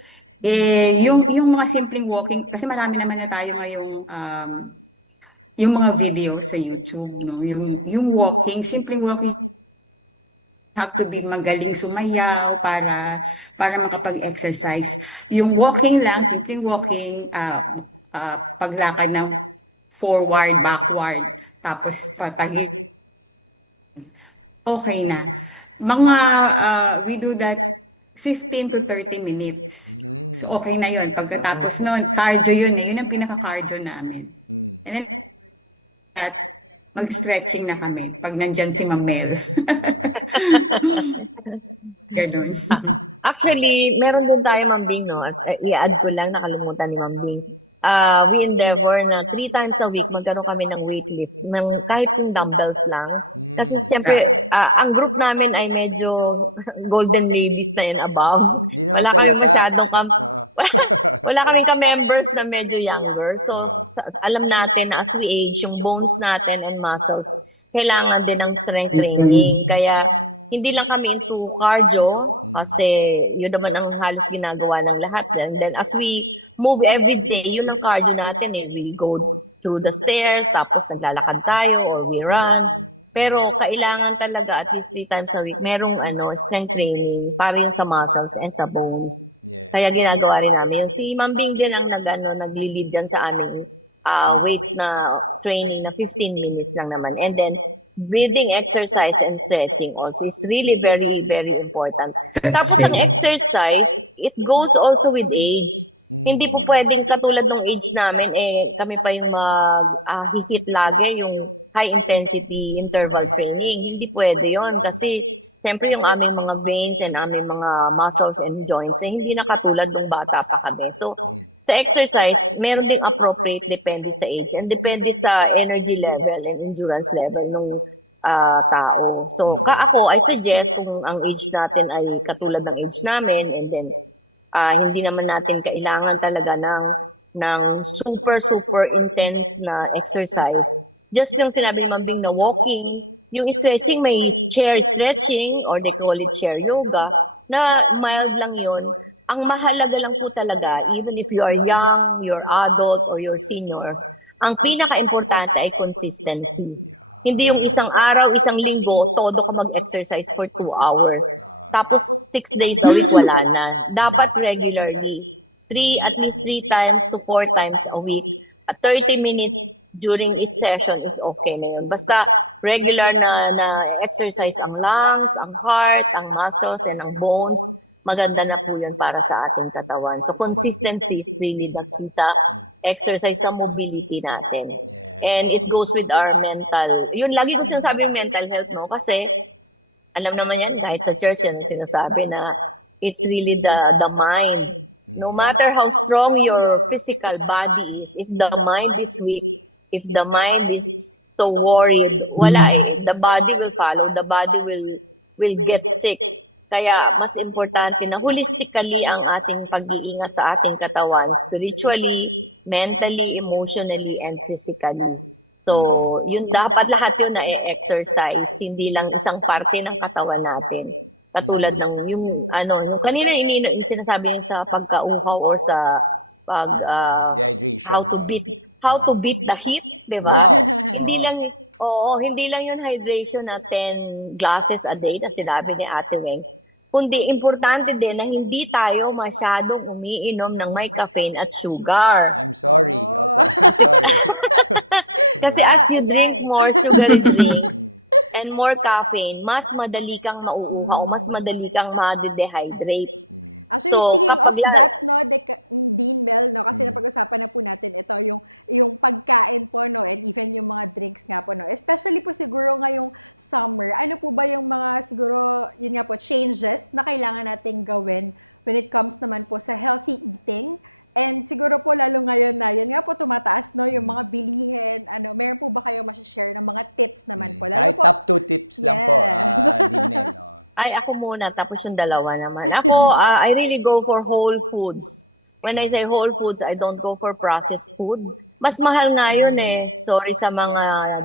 yung mga simpleng walking, kasi marami naman na tayo ngayong yung mga videos sa YouTube, no? Yung walking, simpleng walking, have to be magaling sumayaw para makapag-exercise. Yung walking lang, simpleng walking, paglakad ng forward, backward, tapos patagib. Okay na. We do that 15 to 30 minutes. So okay na yun. Pagkatapos nun, cardio yun ang pinaka-cardio namin. And then, mag-stretching na kami pag nandyan si Ma'am Mel. Actually, meron doon tayo, Ma'am Bing, no? I-add ko lang, nakalimutan ni Ma'am Bing. We endeavor na 3 times a week magkaroon kami ng weeklift, ng kahit yung dumbbells lang. Kasi siyempre, ang group namin ay medyo golden ladies na yun above. Hindi naman Wala po kami halata. masyadong wala kaming ka-members na medyo younger. So, alam natin na as we age, yung bones natin and muscles, kailangan din ng strength training. Kaya, hindi lang kami into cardio, kasi yun naman ang halos ginagawa ng lahat. And then, as we move every day, yun ang cardio natin. We go through the stairs, tapos naglalakad tayo, or we run. Pero kailangan talaga at least 3 times a week, merong strength training para yung sa muscles and sa bones. Yes. Kaya ginagawa rin namin. Yung si Ma'am Bing din ang nag-lead dyan sa aming weight na training na 15 minutes lang naman. And then, breathing exercise and stretching also is really very, very important. Tapos ang exercise, it goes also with age. Hindi po pwedeng katulad ng age namin, kami pa yung hihit lagi, yung high intensity interval training. Hindi pwede yon kasi siyempre yung aming mga veins and aming mga muscles and joints, hindi na katulad ng bata pa kami. So, sa exercise, meron din appropriate depende sa age and depende sa energy level and endurance level ng tao. So, ako, I suggest kung ang age natin ay katulad ng age namin and then hindi naman natin kailangan talaga ng super intense na exercise. Just yung sinabi naman Bing na walking, yung stretching, may chair stretching or they call it chair yoga, na mild lang yun. Ang mahalaga lang po talaga, even if you are young, you're adult, or you're senior, ang pinaka-importante ay consistency. Hindi yung isang araw, isang linggo, todo mag-exercise for 2 hours. Tapos 6 days a week, wala na. Dapat regularly. At least 3 times to 4 times a week. At 30 minutes during each session is okay na yun. Basta regular na exercise ang lungs, ang heart, ang muscles, and ang bones. Maganda na po yun para sa ating katawan. So consistency is really the key sa exercise sa mobility natin. And it goes with our mental. Yun, lagi ko sinasabi yung mental health, no? Kasi alam naman yan kahit sa church yan sinasabi na it's really the mind. No matter how strong your physical body is, if the mind is weak, if the mind is so worried, the body will follow, the body will get sick. Kaya mas importante na holistically ang ating pag-iingat sa ating katawan, spiritually, mentally, emotionally, and physically. So, yun dapat lahat yun na exercise, hindi lang isang parte ng katawan natin. Katulad ng kanina yung sinasabi yung sa pagkauhaw or sa dehydration. How to beat the heat, di ba? Wow. Hindi lang yung hydration na 10 glasses a day na sinabi ni Ate Weng. Kundi importante din na hindi tayo masyadong umiinom ng may caffeine at sugar. I'm sorry. Opo, I'm sorry. Kasi as you drink more sugary drinks and more caffeine, mas madali kang mauuha o mas madali kang ma-dehydrate. Actually, So, speaking of kapag- that, no, Dean Mel, no, kasi napag-usapan na po natin ito, yung pagkain po, no, and even yung mga drinks nga po, no, especially po siguro ngayong summer, ano po ba yung mga siguro, yun nga po, changes na kailangan nating gawin when it comes naman po sa healthy eating? And siguro po lalo ngayon na, yun nga po, tumataas, no, yung mga bilihin, meron po ba kayo share ng mga tips naman po? Lalo Kahit po, top 2 tips lang po, Yes. Dinel. No? Ay, ako muna, tapos yung dalawa naman. Ako, I really go for whole foods. When I say whole foods, I don't go for processed food. Mas mahal nga yun Sorry sa mga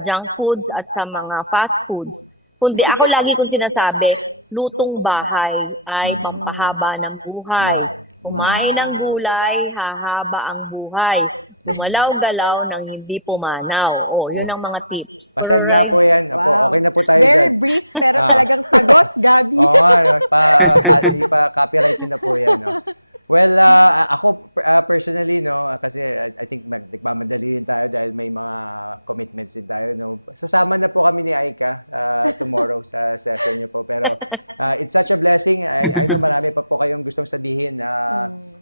junk foods at sa mga fast foods. Kundi ako lagi kong sinasabi, lutong bahay ay pampahaba ng buhay. Kumain ng gulay, hahaba ang buhay. Gumalaw-galaw ng hindi pumanaw. Yun ang mga tips. Pasad nga po yan. Opo, Wow. okay na po tayo very dyan. brief, pero talagang tagos, Gabi. Oo nga, ipa-copyright nyo na po yan. No? Well, ako personally, no, kasi I think nagmamadali rin tayo dahil may mga commitments din tayo. No? Sasama na po kami ni Aika tomorrow sa session niyo po. Pero it's such a blessing. I know marami pa po kayong gustong sabihin,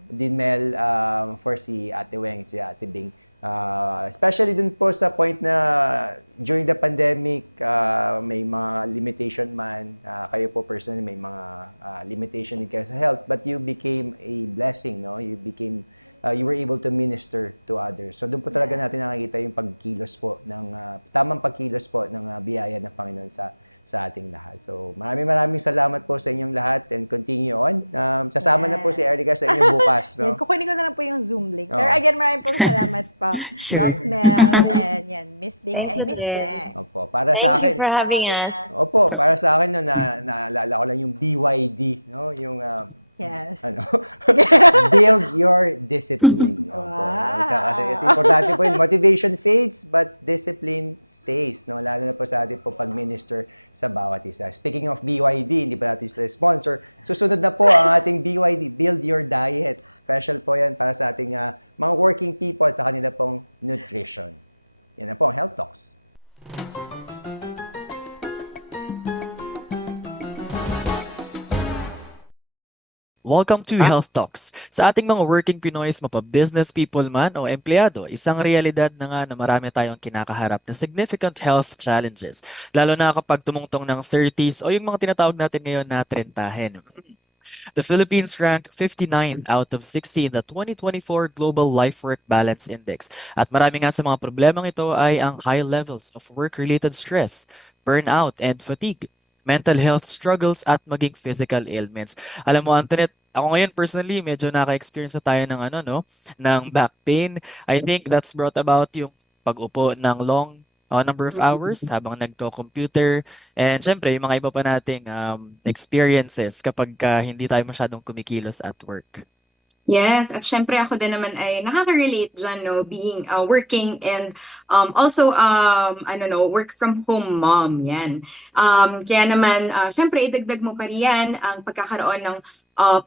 Dean Mel, for si Ate Weng, si Ate Bing. Especially dun po sa point na during the pandemic, may mga limitation man. Kayo po personally may mga limitation din kayo sa health, but you became a blessing, no? You were able to minister to others. So doon po talaga natin nakikita yung pagkilos po ng tamang pagkilos po ng biyaya ng Panginoon sa ating lahat. So maraming salamat po sa inyong lahat and continue on. Sasama na po si Erica sa inyo bukas, no? Yan, kukunin ko na lang po yung Zoom link. Oo. Pero again, maraming pong salamat po. Doc Mel, and yan, Miss Bing and Miss Beng. Opo, para Thank sa you akin. for having us. Opo, para sa akin no, naalala ko lang yung BYD, no? Yung Yes. build your discipline. Opo. Wow. Kasi importante po yun, motivation fades but discipline stays, no? Lalo na po sa atin po pag-minister sa bawat isa. Speaking of BYD, hindi pa natin sila sponsor. Susunod na po ang ating BYD, Build Your Diet. Special po yan para sa ating mga working people sa kanila pong nutrition. Yan na po ang Health Talks. Welcome to Health Talks. Sa ating mga working Pinoys, mapa-business people man o empleyado, isang realidad na nga na marami tayong kinakaharap na significant health challenges, lalo na kapag tumungtong ng 30s o yung mga tinatawag natin ngayon na trentahin. The Philippines ranked 59 out of 60 in the 2024 Global Life-Work Balance Index. At marami nga sa mga problemang ito ay ang high levels of work-related stress, burnout, and fatigue, mental health struggles, at maging physical ailments. Alam mo, Antoinette, ako ngayon personally, medyo naka-experience na tayo ng ng back pain. I think that's brought about yung pag-upo ng long number of hours habang nagko-computer. And syempre, yung mga iba pa nating experiences kapag hindi tayo masyadong kumikilos at work. Yes, at syempre ako din naman ay nakaka-relate dyan, no, being working and also work from home mom, yan. Kaya naman, syempre idagdag mo pa riyan ang pagkakaroon ng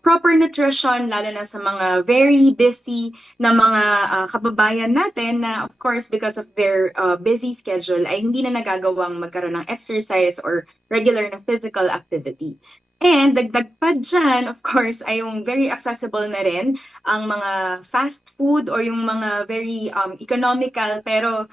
proper nutrition, lalo na sa mga very busy na mga kababayan natin na of course because of their busy schedule ay hindi na nagagawang magkaroon ng exercise or regular na physical activity. And dagdag pa dyan, of course, ay yung very accessible na rin ang mga fast food or yung mga very economical pero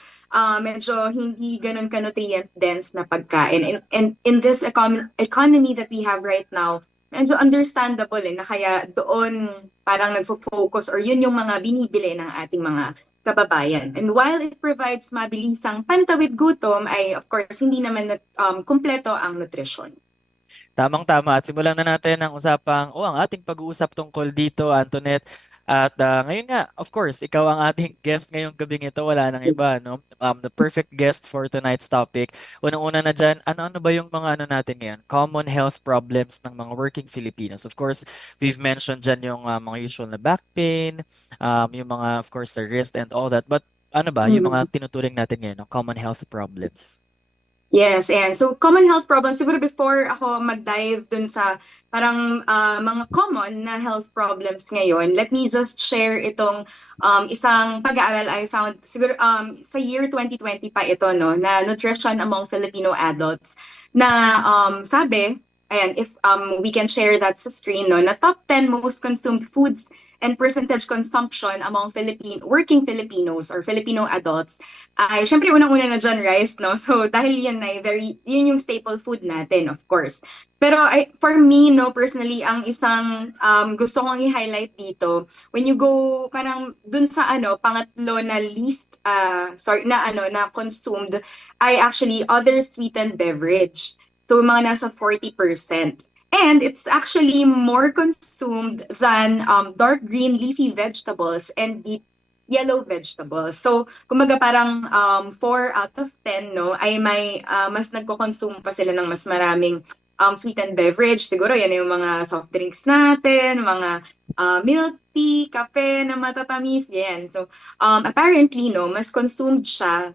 medyo hindi ganun ka-nutrient dense na pagkain. And in this economy that we have right now, medyo understandable na kaya doon parang nagfo-focus or yun yung mga binibili ng ating mga kababayan. And while it provides mabilisang pantawid gutom, ay of course hindi naman kumpleto ang nutrition. Tamang-tama. At simulan na natin ang ang ating pag-uusap tungkol dito, Antoinette. At ngayon nga, of course, ikaw ang ating guest ngayong gabing ito. Wala nang iba, no? The perfect guest for tonight's topic. Unang-una na dyan, ano-ano ba yung mga natin ngayon? Common health problems ng mga working Filipinos. Of course, we've mentioned dyan yung mga usual na back pain, yung mga, of course, the wrist and all that. But ano ba yung mga tinuturing natin ngayon, no? Common health problems? Yes, and so common health problems, siguro before ako mag-dive dun sa parang mga common na health problems ngayon, let me just share itong isang pag-aaral I found, siguro sa year 2020 pa ito, no, na nutrition among Filipino adults, na sabi, ayan, if we can share that sa screen, no, na top 10 most consumed foods and percentage consumption among working Filipinos or Filipino adults, ay syempre unang-una na dyan rice, no? So dahil yun yun yung staple food natin, of course. Pero for me, no, personally, ang isang gusto kong i-highlight dito, when you go parang dun sa pangatlo na least na consumed ay actually other sweetened beverage. So mga nasa 40%. And it's actually more consumed than dark green leafy vegetables and deep yellow vegetables. So, kumbaga parang 4 out of 10, no, ay may mas nagko-consume pa sila ng mas maraming sweetened beverage. Siguro yan yung mga soft drinks natin, mga milk tea, kape na matatamis, yan. So, apparently, no, mas consumed siya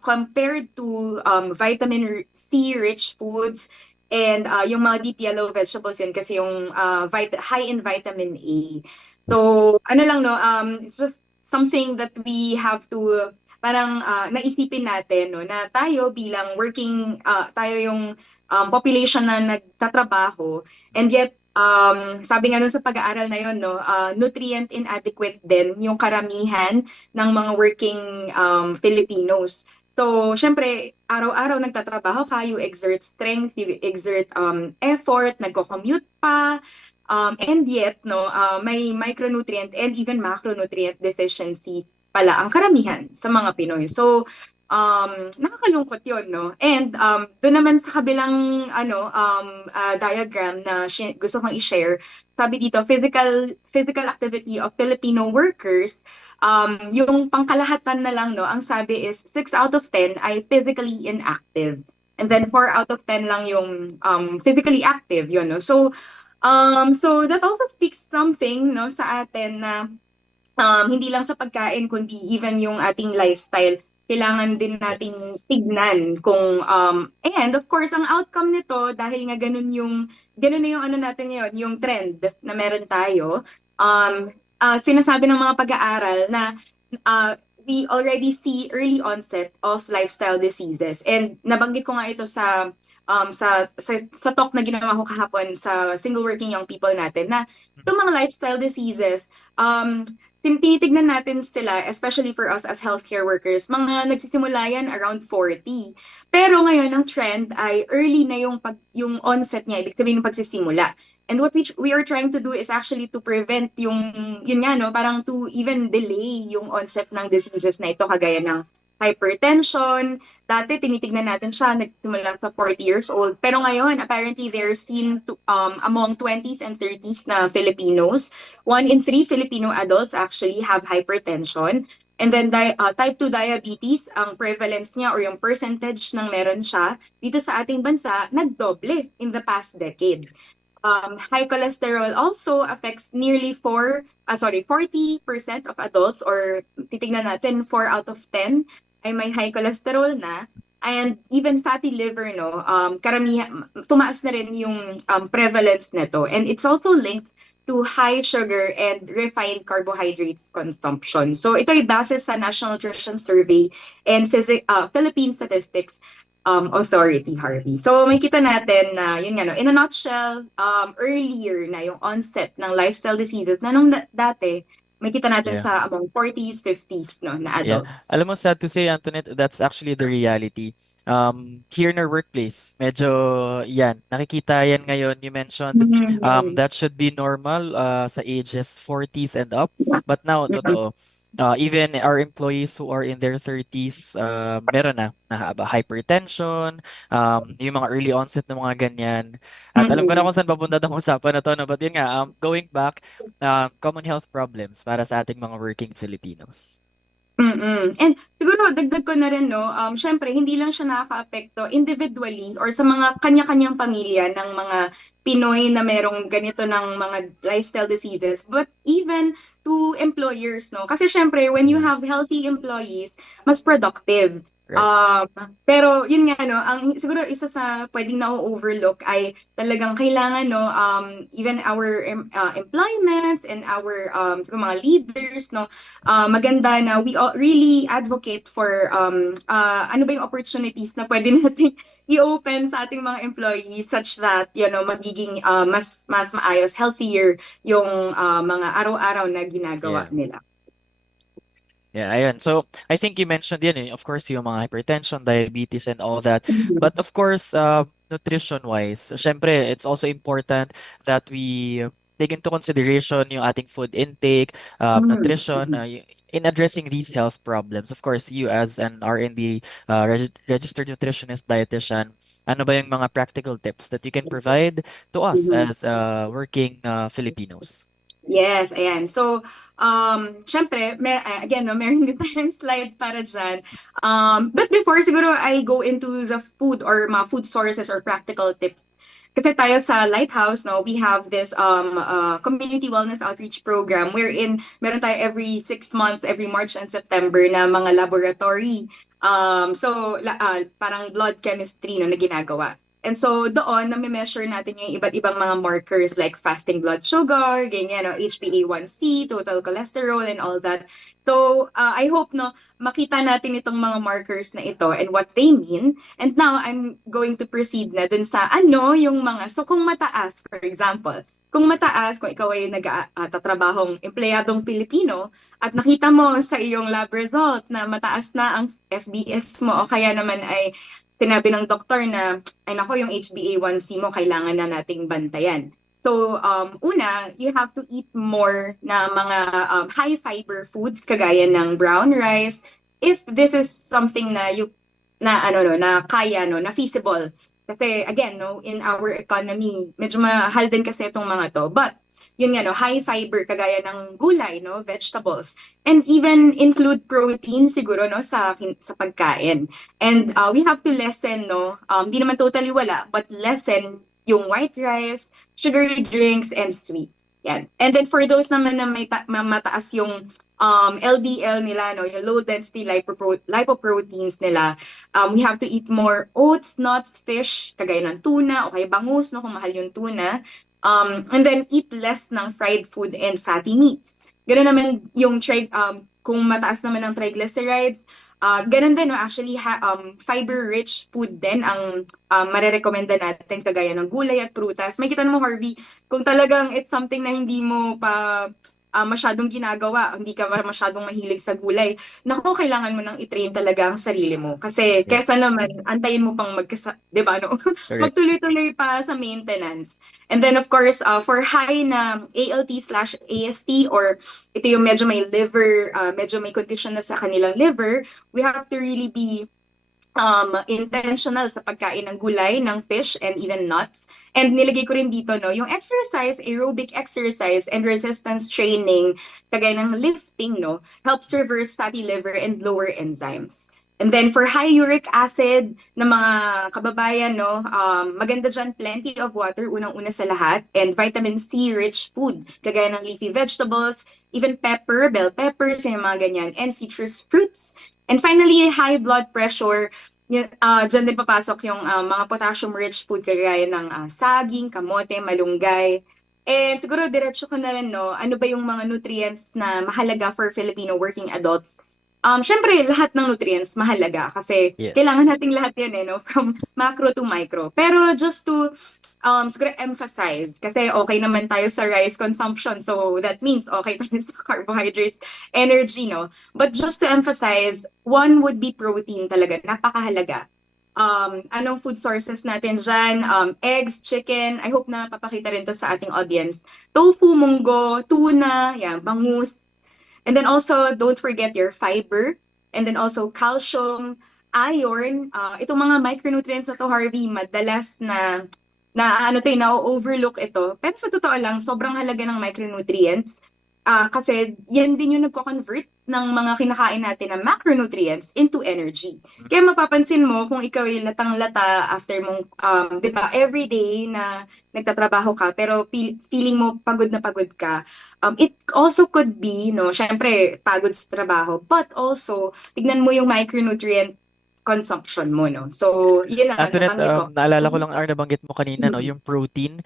compared to vitamin C rich foods. And yung mga deep yellow vegetables yan kasi yung high in vitamin A. So, no, it's just something that we have to parang naisipin natin, no, na tayo bilang working, tayo yung population na nagtatrabaho, and yet, sabi nga nun sa pag-aaral na yun, no, nutrient inadequate din yung karamihan ng mga working Filipinos. So, syempre, araw-araw nagtatrabaho ka, you exert strength, you exert effort, nagko-commute pa, and yet, no, may micronutrient and even macronutrient deficiencies pala ang karamihan sa mga Pinoy. So, nakakalungkot yun, no? And doon naman sa kabilang diagram na gusto kong i-share, sabi dito, physical activity of Filipino workers, yung pangkalahatan na lang, no, ang sabi is 6 out of 10 ay physically inactive. And then 4 out of 10 lang yung physically active, yun, no? So that also speaks something, no, sa atin na hindi lang sa pagkain, kundi even yung ating lifestyle, kailangan din nating tignan kung and of course ang outcome nito dahil nga ganun na yung natin ngayon, yung trend na meron tayo. Sinasabi ng mga pag-aaral na we already see early onset of lifestyle diseases. And nabanggit ko nga ito sa sa talk na ginawa ko kahapon sa single working young people natin na itong mga lifestyle diseases, tinitignan natin sila, especially for us as healthcare workers, mga nagsisimula yan around 40. Pero ngayon, ang trend ay early na yung onset niya, ibig sabihin yung pagsisimula. And what we are trying to do is actually to prevent yun nga, no, parang to even delay yung onset ng diseases na ito, kagaya ng hypertension. Dati, tinitignan natin siya, nagsimula sa 40 years old. Pero ngayon, apparently, they're seen among 20s and 30s na Filipinos. 1 in 3 Filipino adults actually have hypertension. And then type 2 diabetes, ang prevalence niya or yung percentage ng meron siya dito sa ating bansa, nagdoble in the past decade. High cholesterol also affects nearly 40% of adults, or titignan natin 4 out of 10 ay may high cholesterol na. And even fatty liver, no, karamihan, tumaas na rin yung prevalence nito. And it's also linked to high sugar and refined carbohydrates consumption. So ito'y base sa National Nutrition Survey and Philippine Statistics Authority, Harvey. So may kita natin na, yun nga, no, in a nutshell, earlier na yung onset ng lifestyle diseases na nung dati, may kita natin sa among 40s, 50s, no, na Yeah. adults. Alam mo, sad to say, Antoinette, that's actually the reality. Here in our workplace, medyo yan, nakikita yan ngayon. You mentioned that should be normal sa ages 40s and up. But now, totoo. Even our employees who are in their 30s, meron na hypertension, yung mga early onset ng mga ganyan. At alam ko na kung saan papunta itong usapan na to, no? But yun nga, going back, common health problems para sa ating mga working Filipinos. And siguro, dagdag ko na rin, no, syempre, hindi lang siya nakaka-apekto individually or sa mga kanya-kanyang pamilya ng mga Pinoy na merong ganito ng mga lifestyle diseases, but even to employers, no? Kasi syempre, when you have healthy employees, mas productive. Right. Pero yun nga, no, siguro isa sa pwedeng na-overlook ay talagang kailangan, no, even our employments and our siguro mga leaders, no, maganda na we really advocate for ano ba yung opportunities na pwede nating i-open sa ating mga employees such that, you know, magiging mas maayos, healthier yung mga araw-araw na ginagawa nila. Yeah, ayun. So, I think you mentioned yan of course, yung mga hypertension, diabetes, and all that. But of course, nutrition-wise, syempre, it's also important that we take into consideration yung ating food intake, nutrition, in addressing these health problems. Of course, you as an R&D registered nutritionist, dietitian, ano ba yung mga practical tips that you can provide to us as working Filipinos? Yes, ayan. So, syempre, again, no, meron din tayong slide para dyan. But before, siguro, I go into the food or mga food sources or practical tips. Kasi tayo sa Lighthouse, no, we have this community wellness outreach program wherein meron tayo every 6 months, every March and September na mga laboratory. Parang blood chemistry, no, na ginagawa. And so doon, nami-measure natin yung iba't ibang mga markers like fasting blood sugar, ganyan, no, HbA1c, total cholesterol, and all that. So I hope, no, makita natin itong mga markers na ito and what they mean. And now, I'm going to proceed na dun sa yung mga, so kung mataas, for example, kung ikaw ay nagtatrabahong empleyadong Pilipino at nakita mo sa iyong lab result na mataas na ang FBS mo o kaya naman ay sinabi ng doktor na, ay nako, yung HbA1c mo, kailangan na nating bantayan. So, una, you have to eat more na mga high fiber foods, kagaya ng brown rice, if this is something na kaya, no, na feasible. Kasi, again, no, in our economy, medyo mahal din kasi itong mga to. But, yun nga, no, high fiber, kagaya ng gulay, no, vegetables. And even include protein siguro, no, sa pagkain. And we have to lessen, no, di naman totally wala, but lessen yung white rice, sugary drinks, and sweet. Yan. And then for those naman na may mataas yung LDL nila, no, yung low density lipoproteins nila, we have to eat more oats, nuts, fish, kagaya ng tuna, o kaya bangus, no, kung mahal yung tuna. And then eat less ng fried food and fatty meats. Ganoon naman yung kung mataas naman ng triglycerides, Ganun din, no, actually, fiber-rich food din ang marerekomenda natin kagaya ng gulay at prutas. May kita mo, Harvey, kung talagang it's something na hindi mo pa masyadong ginagawa, hindi ka masyadong mahilig sa gulay, naku, kailangan mo nang i-train talaga ang sarili mo. Kasi kesa Yes. naman, antayin mo pang di ba, no? Correct. Magtuloy-tuloy pa sa maintenance. And then, of course, for high na ALT/AST or ito yung medyo may liver, medyo may condition na sa kanilang liver, we have to really be intentional sa pagkain ng gulay, ng fish, and even nuts. And nilagay ko rin dito, no, yung exercise, aerobic exercise, and resistance training, kagaya ng lifting, no, helps reverse fatty liver and lower enzymes. And then for high uric acid na mga kababayan, no, maganda dyan plenty of water, unang-una sa lahat, and vitamin C rich food, kagaya ng leafy vegetables, even pepper, bell peppers, yung mga ganyan, and citrus fruits. And finally, high blood pressure, dyan din papasok yung mga potassium-rich food kagaya ng saging, kamote, malunggay. And siguro diretso ko na rin, no, ano ba yung mga nutrients na mahalaga for Filipino working adults? Syempre, lahat ng nutrients mahalaga kasi Yes. kailangan nating lahat yan, no, from macro to micro. Pero just to siguro emphasize, kasi okay naman tayo sa rice consumption, so that means okay tayo sa carbohydrates, energy, no? But just to emphasize, one would be protein talaga, napakahalaga. Anong food sources natin dyan? Eggs, chicken, I hope na papakita rin to sa ating audience. Tofu, munggo, tuna, yan, bangus. And then also, don't forget your fiber. And then also calcium, iron. Itong mga micronutrients na to, Harvey, madalas na na-overlook ito. Pero sa totoo lang, sobrang halaga ng micronutrients. Kasi yan din yung nagko-convert ng mga kinakain natin na macronutrients into energy. Kaya mapapansin mo kung ikaw ay latang-lata after mong, di ba, everyday na nagtatrabaho ka, pero feeling mo pagod na pagod ka. It also could be, no, syempre, pagod sa trabaho, but also, tignan mo yung micronutrient consumption mo, no? So, yun ang Antoinette, nabanggit ko. naalala ko lang, nabanggit mo kanina, no, yung protein.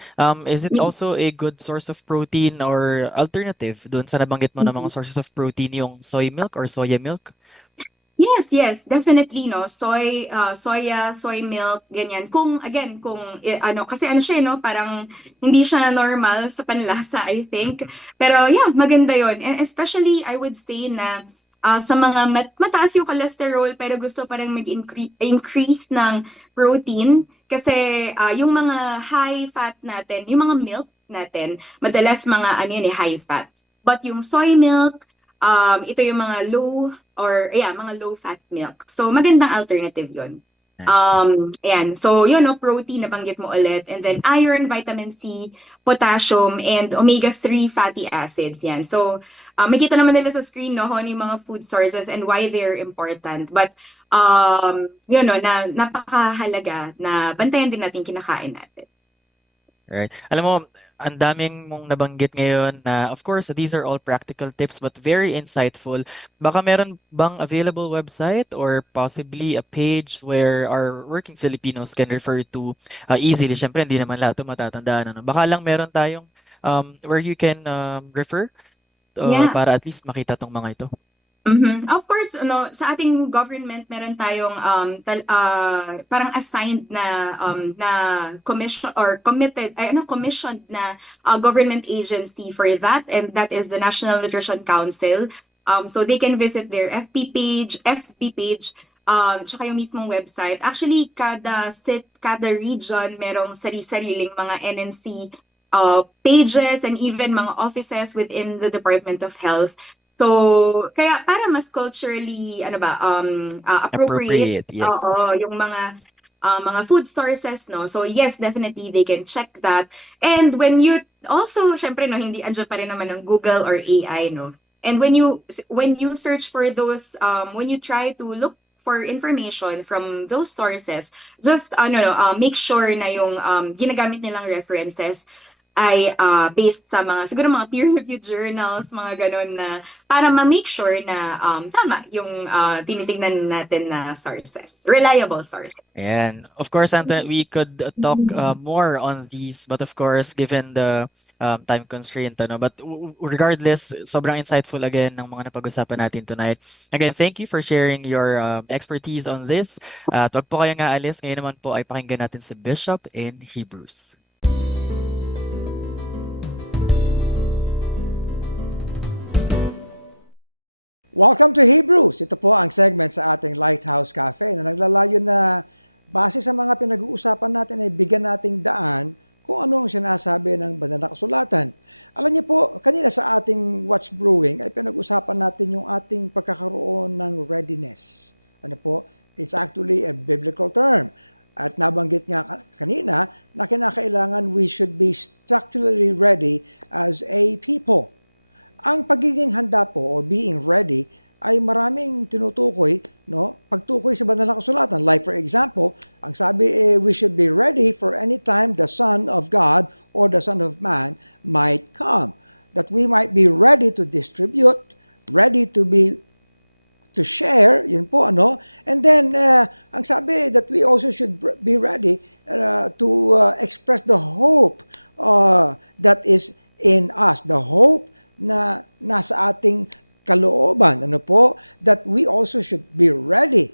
Is it also a good source of protein or alternative doon sa nabanggit mo na mga sources of protein, yung soy milk or soya milk? Yes, definitely, no. Soya, soy milk, ganyan. Kung, again, kasi siya, no, parang hindi siya normal sa panlasa, I think. Pero yeah, maganda yon. And especially, I would say na sa mga mataas yung cholesterol pero gusto pa rin mag-increase ng protein kasi yung mga high fat natin, yung mga milk natin, madalas mga high fat. But yung soy milk, ito yung mga mga low fat milk. So magandang alternative 'yon. Ayan. So, yun, no, protein, nabanggit mo ulit. And then iron, vitamin C, potassium, and omega-3 fatty acids. Yan. So, makita naman nila sa screen, no, yung mga food sources and why they're important. But, yun, no, na napakahalaga na bantayan din natin kinakain natin. Right. Alam mo, ang daming mong nabanggit ngayon na, of course, these are all practical tips but very insightful. Baka meron bang available website or possibly a page where our working Filipinos can refer to easily? Siyempre, hindi naman lahat ito matatandaan. Ano? Baka lang meron tayong where you can refer Yeah. para at least makita tong mga ito. Of course, sa ating government meron tayong parang assigned na commission or commissioned na government agency for that, and that is the National Nutrition Council. So they can visit their FB page, tsaka yung mismong website. Actually, kada region merong sari-sariling mga NNC pages and even mga offices within the Department of Health. So, kaya para mas culturally, appropriate, Yes. yung mga food sources, no? So, yes, definitely, they can check that. And when you, also, syempre, no, hindi andyan pa rin naman ng Google or AI, no? And when you search for those, when you try to look for information from those sources, just, make sure na yung ginagamit nilang references ay based sa siguro mga peer-reviewed journals, mga ganun na, para ma-make sure na tama yung tinitingnan natin na sources, reliable sources. And of course, Antoinette, we could talk more on these, but of course, given the time constraint. Ano? But regardless, sobrang insightful again ng mga napag-usapan natin tonight. Again, thank you for sharing your expertise on this. At wag po kayong aalis. Ngayon naman po ay pakinggan natin si Bishop in Hebrews. Welcome to Hebrews. Ito po ang segment sa ating Lighthouse Cafe na naglalayo na base sa mga pinag-uusapan natin ay bigyan nating daan kung ano ang sinasabi ng banal na kasulatan. Alam niyo po, kanina sa ating What's Brewing ay pinag-usapan natin yung ating pagkakaroon ng readiness. Ano po? It's actually a biblical term. At nabanggit nga kanina na kinakailangan we should be structurally ready as a people. Ang pagiging handa po or being ready ay maraming tinutukoy, no? Pagtukoy sa banal na kasulatan. Like for example, ang sabi we should be ready for any time the Son of God or the Son of Man might come. That we might be ready to distribute, ready to share, yun po ano. And then ang sabi that we also should be ready to express the hope that is in us, the hope na nasa ating kalooban, ano po, that we also should be ready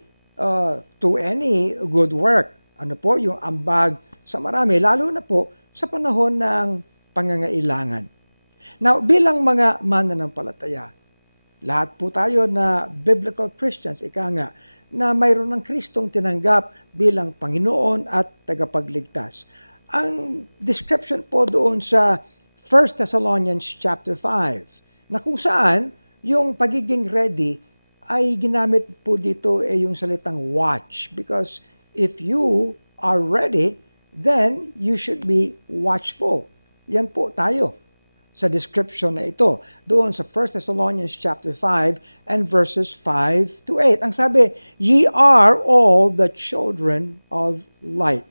to any good work. Ano po, yung ambag sa marami, lalo na po sa panahon ng pangangailangan. Now, bilang mga mananampalataya, lahat po tayo na biblical Christians, ika nga, na mayroon ng Kristong tinanggap bilang Panginoon at tagapagligtas. Ang description po doon sa 1 Thessalonians chapter 5, na kung saan yung pagiging ready ay ginamit po dito yung salitang watch. Because if you are ready, then you should be watchful. Yan po tayo sa description na ito. Doon sa 1 Thessalonians chapter 5 and verses 5 to 8. Ang sabi, ye are all the children of light.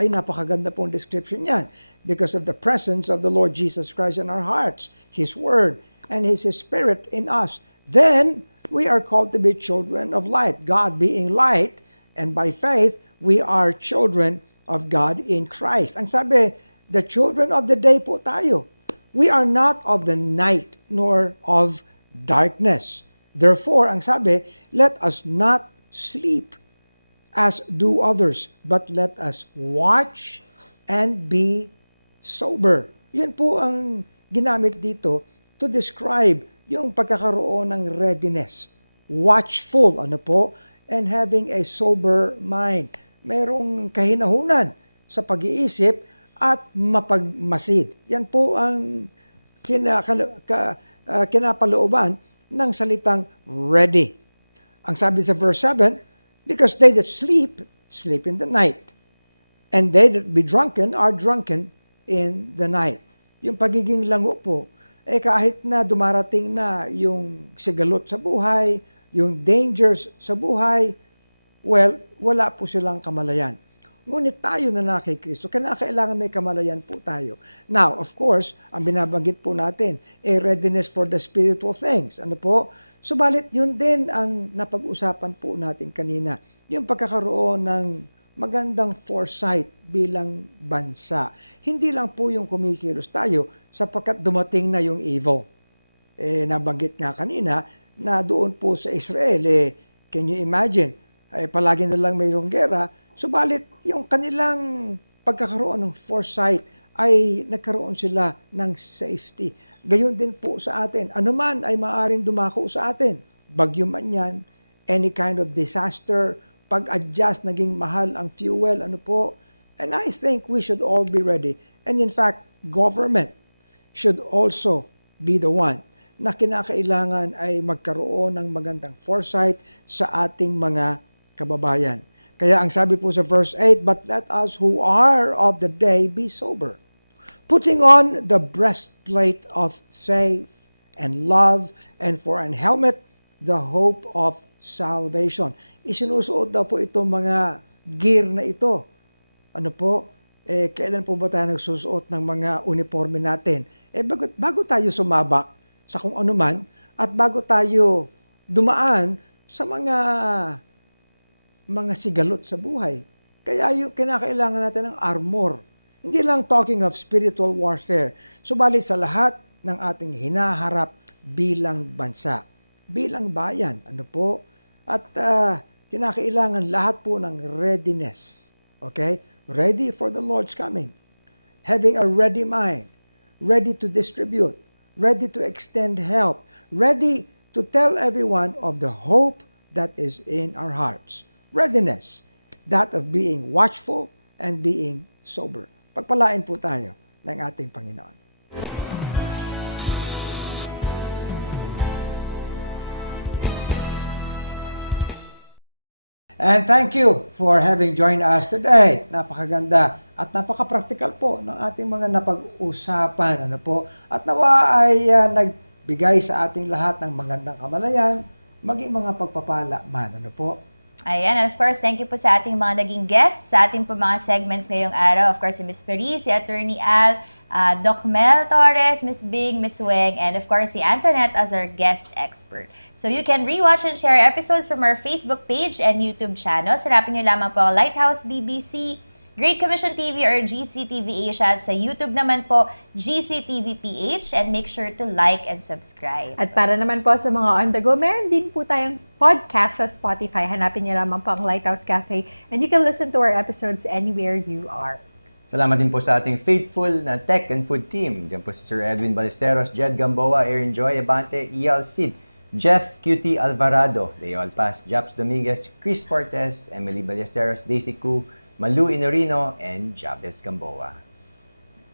Ay napakaganda pong description yan. Because of the presence of the Lord Jesus Christ in our hearts, His Word, and His Spirit in us. Then, we are called to be children of light. God being light, and by faith, we are children of God in Christ. Ang sabi, the children of the day po tayo. We are not of the night, nor of darkness. Therefore, ang sabi, let us not sleep as do others, but let us watch and be sober. Yan po ang ginamit dito to describe yung pagkakaroon ng readiness. Watchful, ano po, and having a sober mind. Merong kahinahunan sa pag-iisip at mapagmasid. Yan po ang kinapalooban ng salitang ready. Ang sabi sa verse 7, because they that sleep, sleep in the night. And they that be drunken are drunken in the night. Yung pagiging lango po, kahit na dumarating na yung sigalot sa buhay, yung dangers sa buhay, well, wala po silang kamalayan. Ngunit tayo na kay Kristo, kailangan may kamalayan po tayo. Now, of course, ang binabanggit po natin, readiness for the spiritual things. Ano po? Subalit, yun din ang napag-usapan po natin kanina. Yung pagkakaroon ng magandang foresight bilang bansa. Hindi lang po yung kumikilos tayo sapagkat dumating na yung evil. Nabanggit nga kanina na doon po sa Israel, can you imagine, palagi na lang mayroong gera, subalit yung kanilang pagkakaroon ng foresight ay nagkaroon sila ng safety. Gayon din po sa atin. Ano man ay maaaring dumako sa atin. Bagyo man yan, any kind of disaster, pag-adjust, naging mahal ang fuel, ano po. And I think we should all be ready. And in fact, government should also be the one na kinakailangan ay magkaroon ng magandang foresight sa ating mga kababayan. Kaya ang sabi po sa verse 8, but let us who are of the day be sober, putting on the breastplate of faith and love, and for an helmet, the hope of salvation. Isinusuot daw po itong mga gear na ito. Ano po? Kailan po ba tayo nagsusuot ng mga uniforme natin? Bago tayo sumabak sa kung ano man, at bago tayo dumaan sa mga sigalot sa buhay. Kaya yung kinakailangan natin ng armor. Hindi lang talking of spiritual warfare, subalit sa lahat ng ating hinaharap bilang bansa, bilang bayan, ano po? At kinakailangan lahat po ng readiness. Okay? Ready for the Lord's coming. Having a ready mind, ready to distribute, ready to extend help, ready to tell everyone of the hope that is in our hearts. Readiness, that of being watchful and being sober. Pagpalain po tayo ng ating Panginoon. And thank you for having joined us today. Napakaganda at napaka-practical po ng ating mga napag-usapan. Ano po? At nawa ay nagbigay sa ating lahat ng magandang kamalayan, maging mga pagpapala man. Ano po? Ayan, and of course, thank you po sa ating mga naging guests, sa ating po mga segments ngayong araw. Of course, si Ms. Marie, si Attorney Al, Doc Mel Torres, Ms. Bing, Ms. Weng, and of course, si Antoinette as our guest expert. So you can rewatch and share episodes from our Facebook page and YouTube channel. Hanapin niyo lamang po ang Lighthouse BBC, Great Commission TV or GCTV Asia. Sa YouTube naman po, GCTV PH, and make sure to like and subscribe. At para naman po sa mga on the go, meron din po tayong podcast sa Spotify. Hanapin niyo lamang po ang Lighthouse Cafe and you can listen to our episodes anywhere you are. Salamat din po sa ating faithful na tech and food team. Diyan po si Sir Edwin Ballesteros, Jed Gamboa, Aaron Joy Abante, E.L. Cid, Jeff QT Alvarado, Leo Alpas, Japs Dominguez, Chris Fortes, Emily Ballesteros, Daisy Cu, Malu Inorino, and Jabez Gamboa.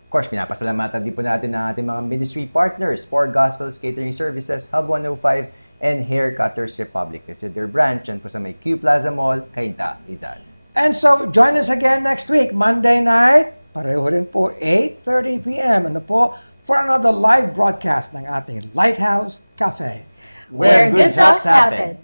Of course, pinapasalamatan din po natin ang ating mga ministry partners, Four Gospels Catering Services, Hub 105, and Hair Cutters Republic. Visit their branch yan po sa may Q Plaza Mall, Cainta, Rizal. And so, join us again next week, Monday night, pareho rin po, 8:30 p.m. Ano po, for another live broadcast ng ating Lighthouse Cafe. Where good talks happen.